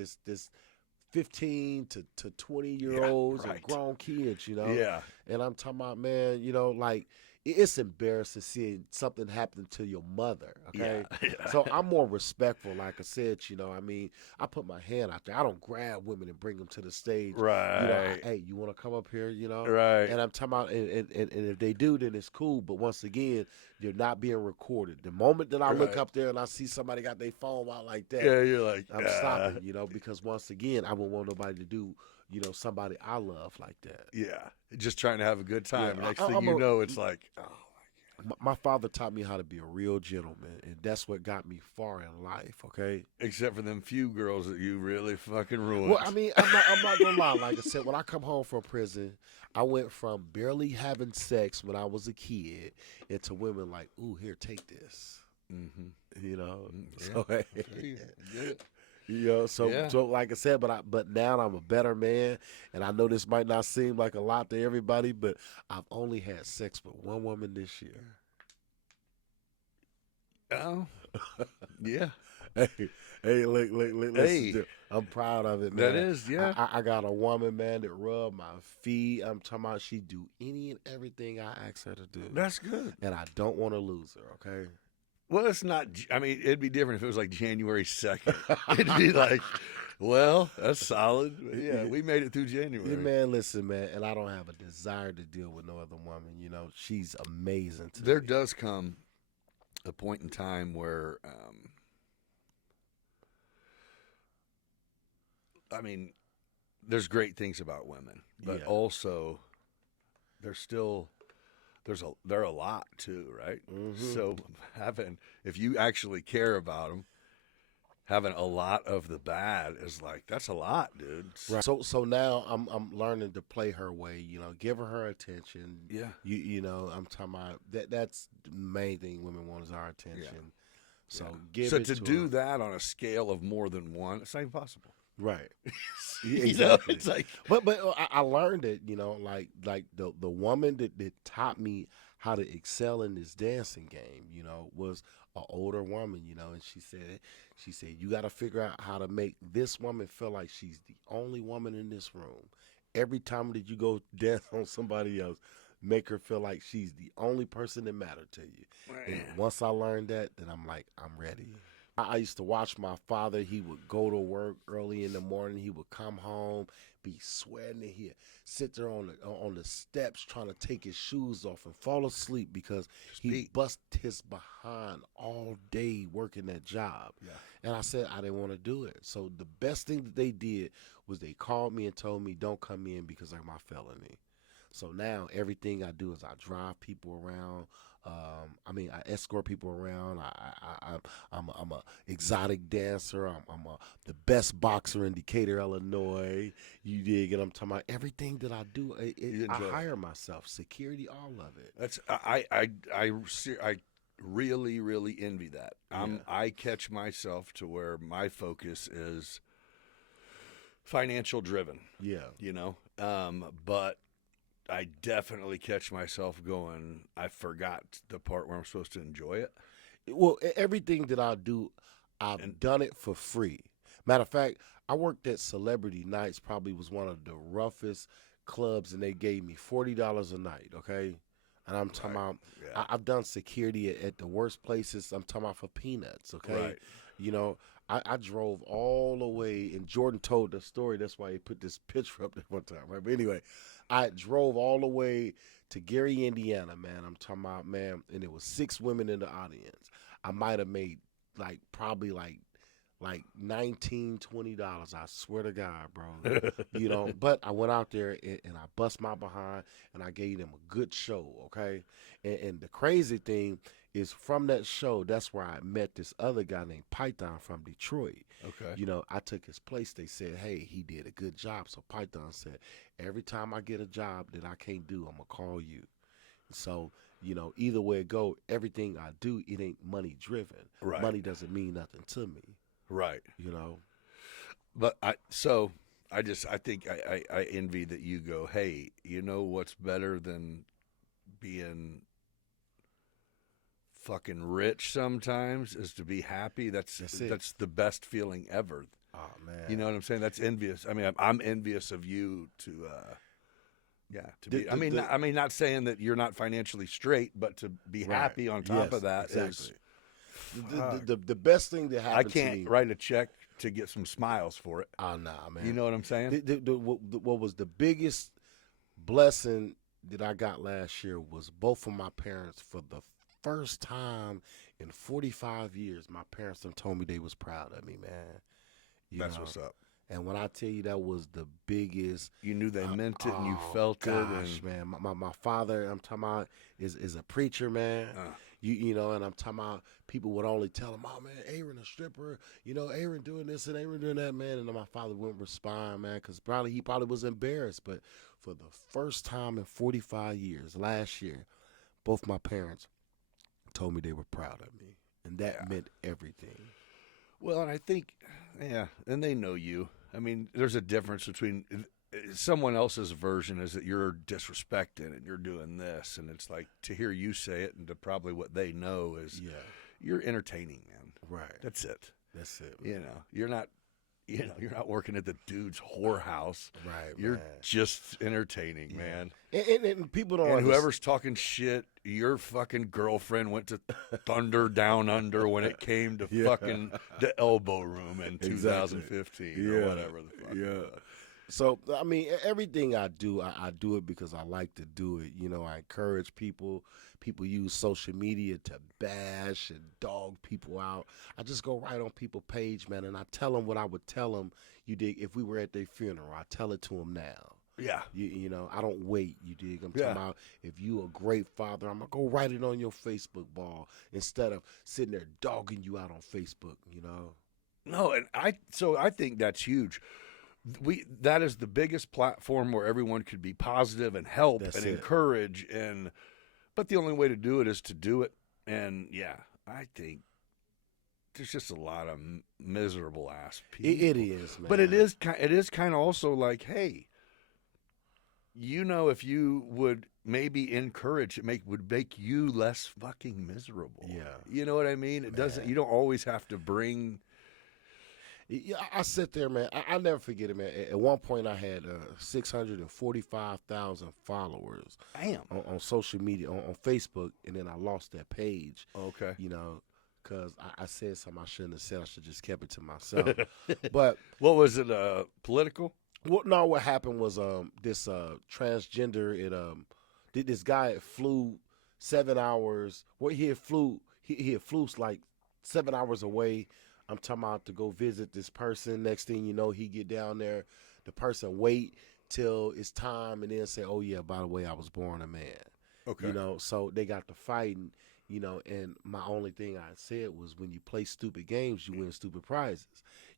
15 to 20-year-olds right. and grown kids, you know. Yeah. And I'm talking about, man, you know, like it's embarrassing seeing something happen to your mother. Okay. Yeah. So I'm more respectful, like I said, you know. I mean, I put my hand out there. I don't grab women and bring them to the stage. Right. You know, hey, you want to come up here, you know? Right. And I'm talking about, and if they do, then it's cool. But once again, they're not being recorded. The moment that I look Right. up there and I see somebody got their phone out like that, Yeah, you're like, I'm stopping, you know, because once again, I wouldn't want nobody to do, you know, somebody I love like that. Yeah, just trying to have a good time. Yeah, Next I'm thing you a- know, it's like, oh, My father taught me how to be a real gentleman, and that's what got me far in life, okay? except for them few girls that you really fucking ruined. Well, I mean, I'm not gonna lie. Like I said, when I come home from prison, I went from barely having sex when I was a kid into women like, ooh, here, take this. Mm-hmm. You know? Yeah. So, I get it. you know, so Yeah. so like I said, but now I'm a better man, and I know this might not seem like a lot to everybody, but I've only had sex with one woman this year. Oh, yeah. Hey, look, listen, Hey. I'm proud of it, man. That is, yeah. I got a woman, man, that rub my feet. I'm talking about she do any and everything I ask her to do. That's good. And I don't want to lose her, okay? Well, it's not. I mean, it'd be different if it was like January 2nd. It'd be like, well, that's solid. Yeah, we made it through January. Yeah, man, listen, man, and I don't have a desire to deal with no other woman. You know, she's amazing to There me. does come a point in time where, I mean, there's great things about women, but Yeah. also they're a lot too, right? Mhm. So if you actually care about them, having a lot of the bad is like, that's a lot, dude. Right. So now I'm learning to play her way. You know, give her attention. Yeah. You know, I'm talking about that's the main thing women want is our attention. So give So it to to do her. that on a scale of more than one, it's not impossible. Right. You know, Exactly. it's like, But I learned it, you know, like the woman that taught me how to excel in this dancing game, you know, was an older woman, you know, and she said, you got to figure out how to make this woman feel like she's the only woman in this room. Every time that you go dance on somebody else, make her feel like she's the only person that mattered to you. And once I learned that, then I'm like, I'm ready. I used to watch my father. He would go to work early in the morning. He would come home, be sweating, and he'd sit there on the steps trying to take his shoes off and fall asleep because he bust his behind all day working that job. Yeah. And I said I didn't want to do it. So the best thing that they did was they called me and told me, don't come in because of my felony. So now everything I do is I drive people around. I escort people around. I'm a exotic dancer. I'm the best boxer in Decatur, Illinois. You dig? And I'm talking about everything that I do. I hire myself, security, all of it. That's I really, really envy that. I catch myself to where my focus is financial driven. Yeah, you know, but I definitely catch myself going, I forgot the part where I'm supposed to enjoy it. Well, everything that I do, I've done it for free. Matter of fact, I worked at Celebrity Nights, probably was one of the roughest clubs, and they gave me $40 a night, okay? And I'm talking about, I've done security at the worst places. I'm talking about for peanuts, okay? Right. You know, I drove all the way, and Jordan told the story. That's why he put this picture up there one time, right? But anyway, I drove all the way to Gary, Indiana, man. I'm talking about, man, and there was 6 women in the audience. I might have made probably $19, $20. I swear to God, bro. You know, but I went out there and I bust my behind and I gave them a good show, okay? And the crazy thing is from that show, that's where I met this other guy named Python from Detroit. Okay. You know, I took his place. They said, hey, he did a good job. So Python said, every time I get a job that I can't do, I'm going to call you. So, you know, either way it go, everything I do, it ain't money driven. Right. Money doesn't mean nothing to me. Right. You know? But I think I envy that you go, hey, you know what's better than being fucking rich sometimes is to be happy. That's the best feeling ever. Oh man. You know what I'm saying? That's envious. I mean, I'm envious of you to be. I mean, not saying that you're not financially straight, but to be happy on top of that is the best thing that happened to me. I can't write a check to get some smiles for it. Oh nah, man. You know what I'm saying? What was the biggest blessing that I got last year was both of my parents, for the first time in 45 years, my parents done told me they was proud of me, man. That's what's up. And when I tell you that was the biggest, you knew they meant it and you felt it. Gosh, man, my father, I'm talking about, is a preacher, man. You know, and I'm talking about people would only tell him, oh man, Aaron a stripper, you know, Aaron doing this and Aaron doing that, man. And then my father wouldn't respond, man, because he probably was embarrassed. But for the first time in 45 years, last year, both my parents told me they were proud of me, and that meant everything. Well, and I think, and they know you. I mean, there's a difference between someone else's version is that you're disrespecting and you're doing this, and it's like to hear you say it and to probably what they know is you're entertaining, man. Right. That's it. That's it. Man. You're not working at the dude's whorehouse. Right. You're just entertaining, man. And people don't. And whoever's talking shit, your fucking girlfriend went to Thunder Down Under when it came to fucking the Elbow Room in 2015 or whatever the fuck. Yeah. So, I mean, everything I do it because I like to do it. You know, I encourage people. People use social media to bash and dog people out. I just go right on people's page, man, and I tell them what I would tell them, you dig, if we were at their funeral. I tell it to them now. Yeah. You know, I don't wait, you dig. I'm talking about if you a great father, I'm going to go write it on your Facebook wall instead of sitting there dogging you out on Facebook, you know. No, and I think that's huge. That is the biggest platform where everyone could be positive and help and encourage, but the only way to do it is to do it. And I think there's just a lot of miserable ass people. It is, man. But it is kind of also like, hey, you know, if you would maybe encourage it, would make you less fucking miserable. Yeah. You know what I mean? It doesn't. You don't always have to bring. Yeah, I sit there, man. I never forget it, man. At one point, I had 645,000 followers Damn. on social media, on Facebook, and then I lost that page. Okay. You know, because I said something I shouldn't have said. I should just kept it to myself. But What was it? Political? no, what happened was this transgender. This guy flew 7 hours. Well, he had flew like 7 hours away. I'm talking about to go visit this person. Next thing you know, he get down there. The person wait till it's time and then say, "Oh yeah, by the way, I was born a man." Okay. You know, so they got to fighting. You know, and my only thing I said was, when you play stupid games, you win stupid prizes.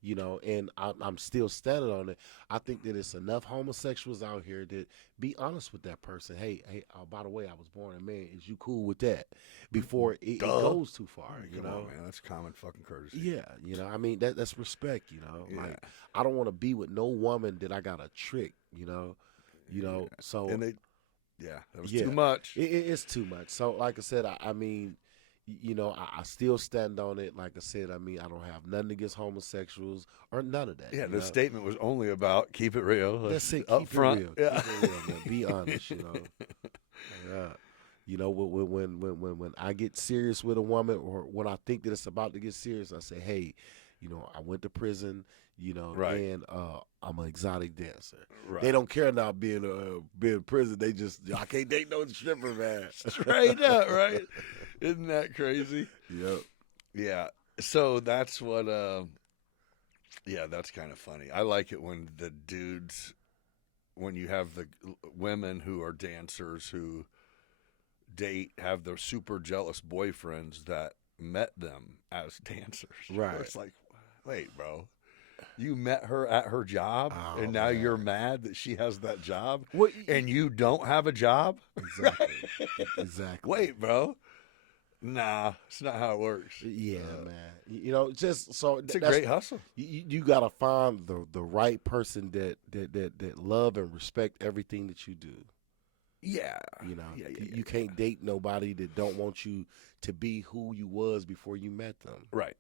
You know, and I'm still standing on it. I think that it's enough homosexuals out here that be honest with that person. Hey, by the way, I was born a man. Is you cool with that? Before it goes too far, you Come know. on, man. That's common fucking courtesy. Yeah, you know, I mean that's respect, you know. Yeah. Like, I don't want to be with no woman that I got to trick, you know. So And that was Yeah. too much. it's too much. So like I said, I mean, you know, I still stand on it. Like I said, I mean, I don't have nothing against homosexuals or none of that. Yeah, you the know? statement was only about keep it real. That's it. Up Keep front. it real. Yeah. Keep it real, man. Be honest, you know. Yeah. You know, when I get serious with a woman, or when I think that it's about to get serious, I say, hey, you know, I went to prison, you know, Right. and I'm an exotic dancer. Right. They don't care now being in prison. They just, I can't date no stripper, man. Straight up, right? Isn't that crazy? Yep. Yeah. So that's what. Yeah, that's kind of funny. I like it when the dudes, when you have the women who are dancers who have their super jealous boyfriends that met them as dancers. Right. It's like, wait, bro. You met her at her job, Oh, and now man. you're mad that she has that job, What- and you don't have a job? Exactly. Exactly. Wait, bro. Nah, it's not how it works. Yeah, man. You know, just so It's a that's- great hustle. You gotta find the right person that love and respect everything that you do. Yeah. You know, Yeah, you can't date nobody that don't want you to be who you was before you met them. Right.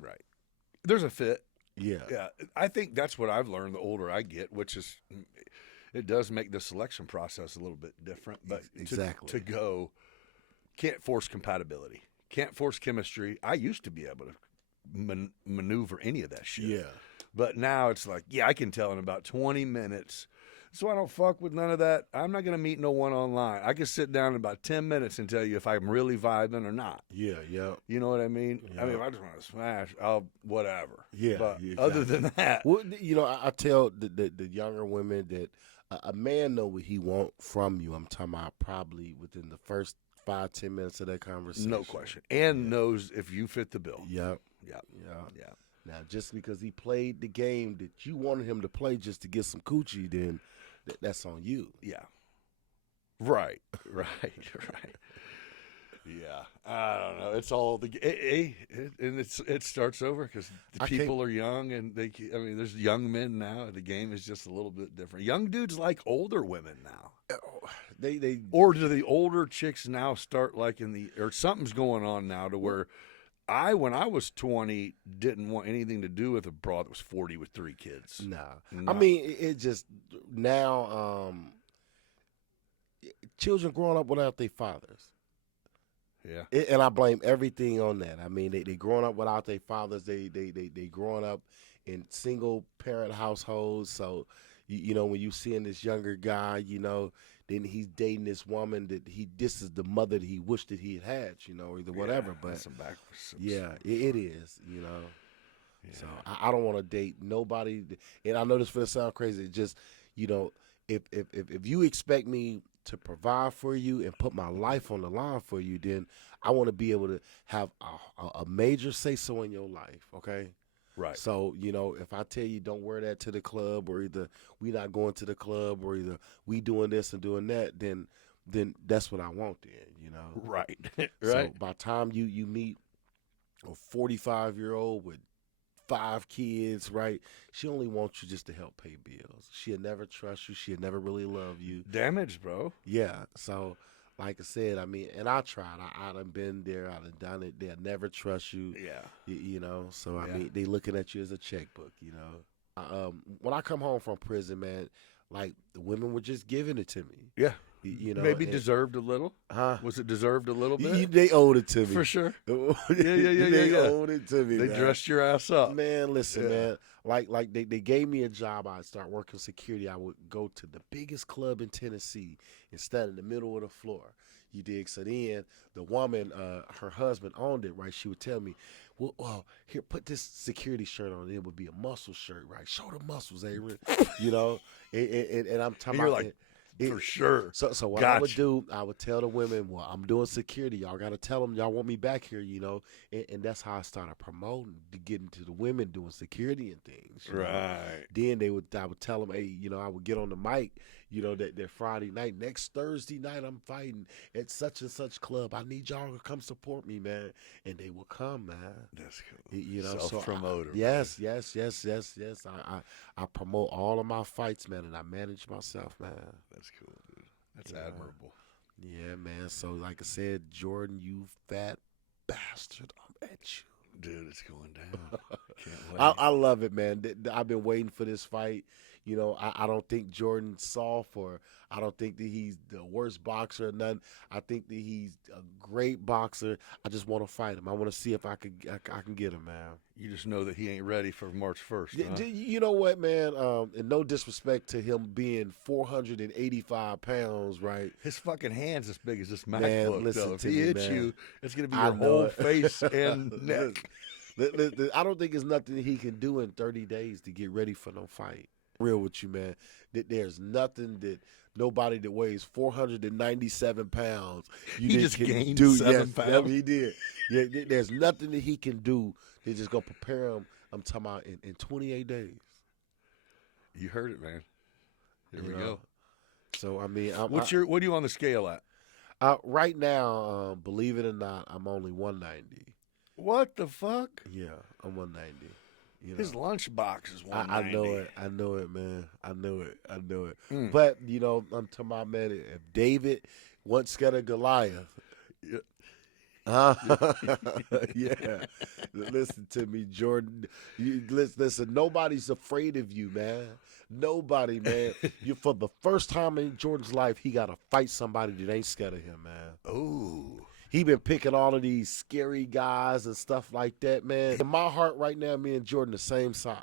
Right. There's a fit. Yeah. Yeah. I think that's what I've learned the older I get, which is it does make the selection process a little bit different. But Exactly. to go, can't force compatibility, can't force chemistry. I used to be able to maneuver any of that shit. Yeah. But now it's like, yeah, I can tell in about 20 minutes. So I don't fuck with none of that. I'm not going to meet no one online. I can sit down in about 10 minutes and tell you if I'm really vibing or not. Yeah. Yeah. You know what I mean? Yeah. I mean, if I just want to smash, I'll whatever. Yeah, But yeah, other than that, Well, you know, I tell the younger women that a man know what he want from you. I'm talking about probably within the first 5-10 minutes of that conversation. no question. And knows if you fit the bill. Yep. Yeah. Yeah. Yeah. Now, just because he played the game that you wanted him to play just to get some coochie, then that's on you. Yeah. Right. Right. Right. Yeah. I don't know. It's all and it starts over because the I can't- people are young and there's young men now. The game is just a little bit different. Young dudes like older women now. They Or do the older chicks now start liking or something's going on now to where when I was 20, didn't want anything to do with a broad that was 40 with 3 kids. nah. No. I mean, it just now children growing up without their fathers. Yeah. And I blame everything on that. I mean, they growing up without their fathers. They growing up in single parent households. So, you know, when you seeing this younger guy, you know, then he's dating this woman that this is the mother that he wished that he had, you know, or whatever. Yeah, But that's some backwards. yeah, it is, you know. Yeah. So I don't want to date nobody. And I know this for to sound crazy. Just, you know, if you expect me to provide for you and put my life on the line for you, then I want to be able to have a major say-so in your life, okay? Right. So, you know, if I tell you don't wear that to the club, or either we not going to the club, or either we doing this and doing that, then that's what I want then, you know? Right. So Right. by the time you meet a 45-year-old with 5 kids, right? She only wants you just to help pay bills. She'll never trust you. She'll never really love you. Damaged, bro. Yeah. So, like I said, I mean, and I tried. I done been there. I done done it. They'll never trust you. Yeah. You know. So I Yeah. mean, they looking at you as a checkbook. You know. When I come home from prison, man, like the women were just giving it to me. Yeah. You know, Maybe and- deserved a little. Huh? Was it deserved a little bit? They owed it to me. For sure. yeah, yeah, They yeah. owed it to me. They man. dressed your ass up. Man, listen, Yeah. man. Like they gave me a job. I'd start working security. I would go to the biggest club in Tennessee and stand in the middle of the floor. You dig? So then the woman, her husband owned it, right? She would tell me, well, here, put this security shirt on. It would be a muscle shirt, right? Show the muscles, Aaron. You know? And I'm talking You're about like, for sure. So what I would do, I would tell the women, well, I'm doing security. Y'all got to tell them y'all want me back here, you know. And that's how I started promoting, to get into the women doing security and things. you know. Right. Then I would tell them, hey, you know, I would get on the mic, you know, that Friday night. Next Thursday night, I'm fighting at such and such club. I need y'all to come support me, man. And they will come, man. That's cool. You know, Self-promoter. Yes. I promote all of my fights, man, and I manage myself, man. That's cool, dude. That's admirable. Yeah, man. So, like I said, Jordan, you fat bastard, I'm at you. Dude, it's going down. Can't wait. I love it, man. I've been waiting for this fight. You know, I don't think Jordan's soft, or I don't think that he's the worst boxer or nothing. I think that he's a great boxer. I just want to fight him. I want to see if I can get him, man. You just know that he ain't ready for March 1st, huh? You know what, man? And no disrespect to him being 485 pounds, right? His fucking hand's as big as this Man, MacBook, listen though. If to he me, hits man. you, it's going to be I your know whole it. face and neck. I don't think there's nothing that he can do in 30 days to get ready for no fight. Real with you, man. There's nothing that nobody that weighs 497 pounds. He just can gained do. 7 Yes, pounds. He did. Yeah, there's nothing that he can do. They just gonna prepare him. I'm talking about in 28 days. You heard it, man. Here we You go. know? So I mean, What are you on the scale at? right now? Believe it or not, I'm only 190. What the fuck? Yeah, I'm 190. You know? His lunchbox is 190. I know it, man. I know it. Mm. But, you know, I'm talking about, man, if David once got a Goliath. Yeah. Yeah. Listen to me, Jordan. Listen, nobody's afraid of you, man. Nobody, man. For the first time in Jordan's life, he got to fight somebody that ain't scared of him, man. Ooh. He been picking all of these scary guys and stuff like that, man. In my heart right now, me and Jordan the same size.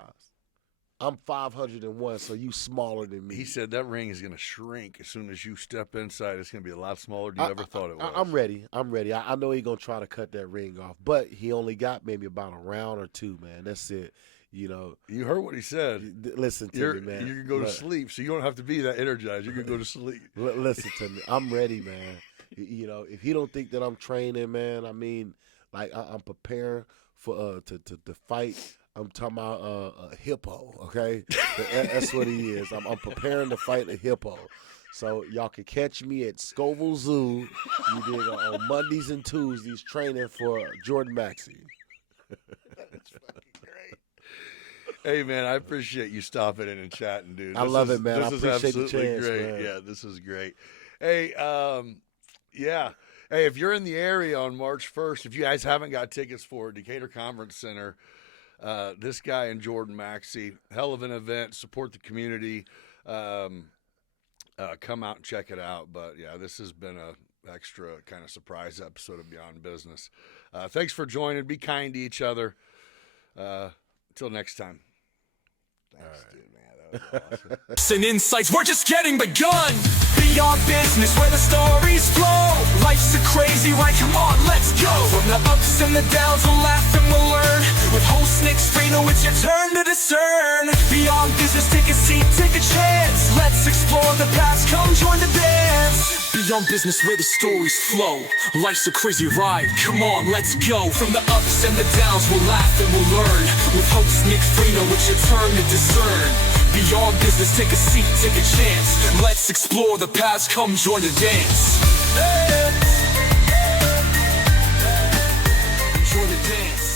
I'm 501, so you smaller than me. He said that ring is going to shrink as soon as you step inside. It's going to be a lot smaller than you ever thought it was. I'm ready. I know he going to try to cut that ring off, but he only got maybe about a round or two, man. That's it. You know. You heard what he said. Listen to me, man. You can go to sleep, so you don't have to be that energized. You can go to sleep. Listen to me. I'm ready, man. You know, if he don't think that I'm training, man, I mean, like I'm preparing for to fight. I'm talking about a hippo, okay? That's what he is. I'm preparing to fight a hippo. So y'all can catch me at Scoville Zoo. You dig, on Mondays and Tuesdays training for Jordan Maxey. That's fucking great. Hey, man, I appreciate you stopping in and chatting, dude. I love it, man. I This is appreciate the absolutely chance, great. man. Yeah, this is great. Hey, yeah. Hey, if you're in the area on March 1st, if you guys haven't got tickets for Decatur Conference Center, this guy and Jordan Maxey, hell of an event. Support the community. Come out and check it out. But, yeah, this has been a extra kind of surprise episode of Beyond Business. Thanks for joining. Be kind to each other. Until next time. Thanks, dude, man. That was awesome. And insights, we're just getting begun. Beyond business, where the stories flow. Life's a crazy ride, come on, let's go. From the ups and the downs, we'll laugh and we'll learn. With host Nick Freno, it's your turn to discern. Beyond business, take a seat, take a chance. Let's explore the past, come join the dance. Beyond business, where the stories flow. Life's a crazy ride, come on, let's go. From the ups and the downs, we'll laugh and we'll learn. With host Nick Freno, it's your turn to discern. Beyond business, take a seat, take a chance. Let's explore the past, come join the dance. Join the dance.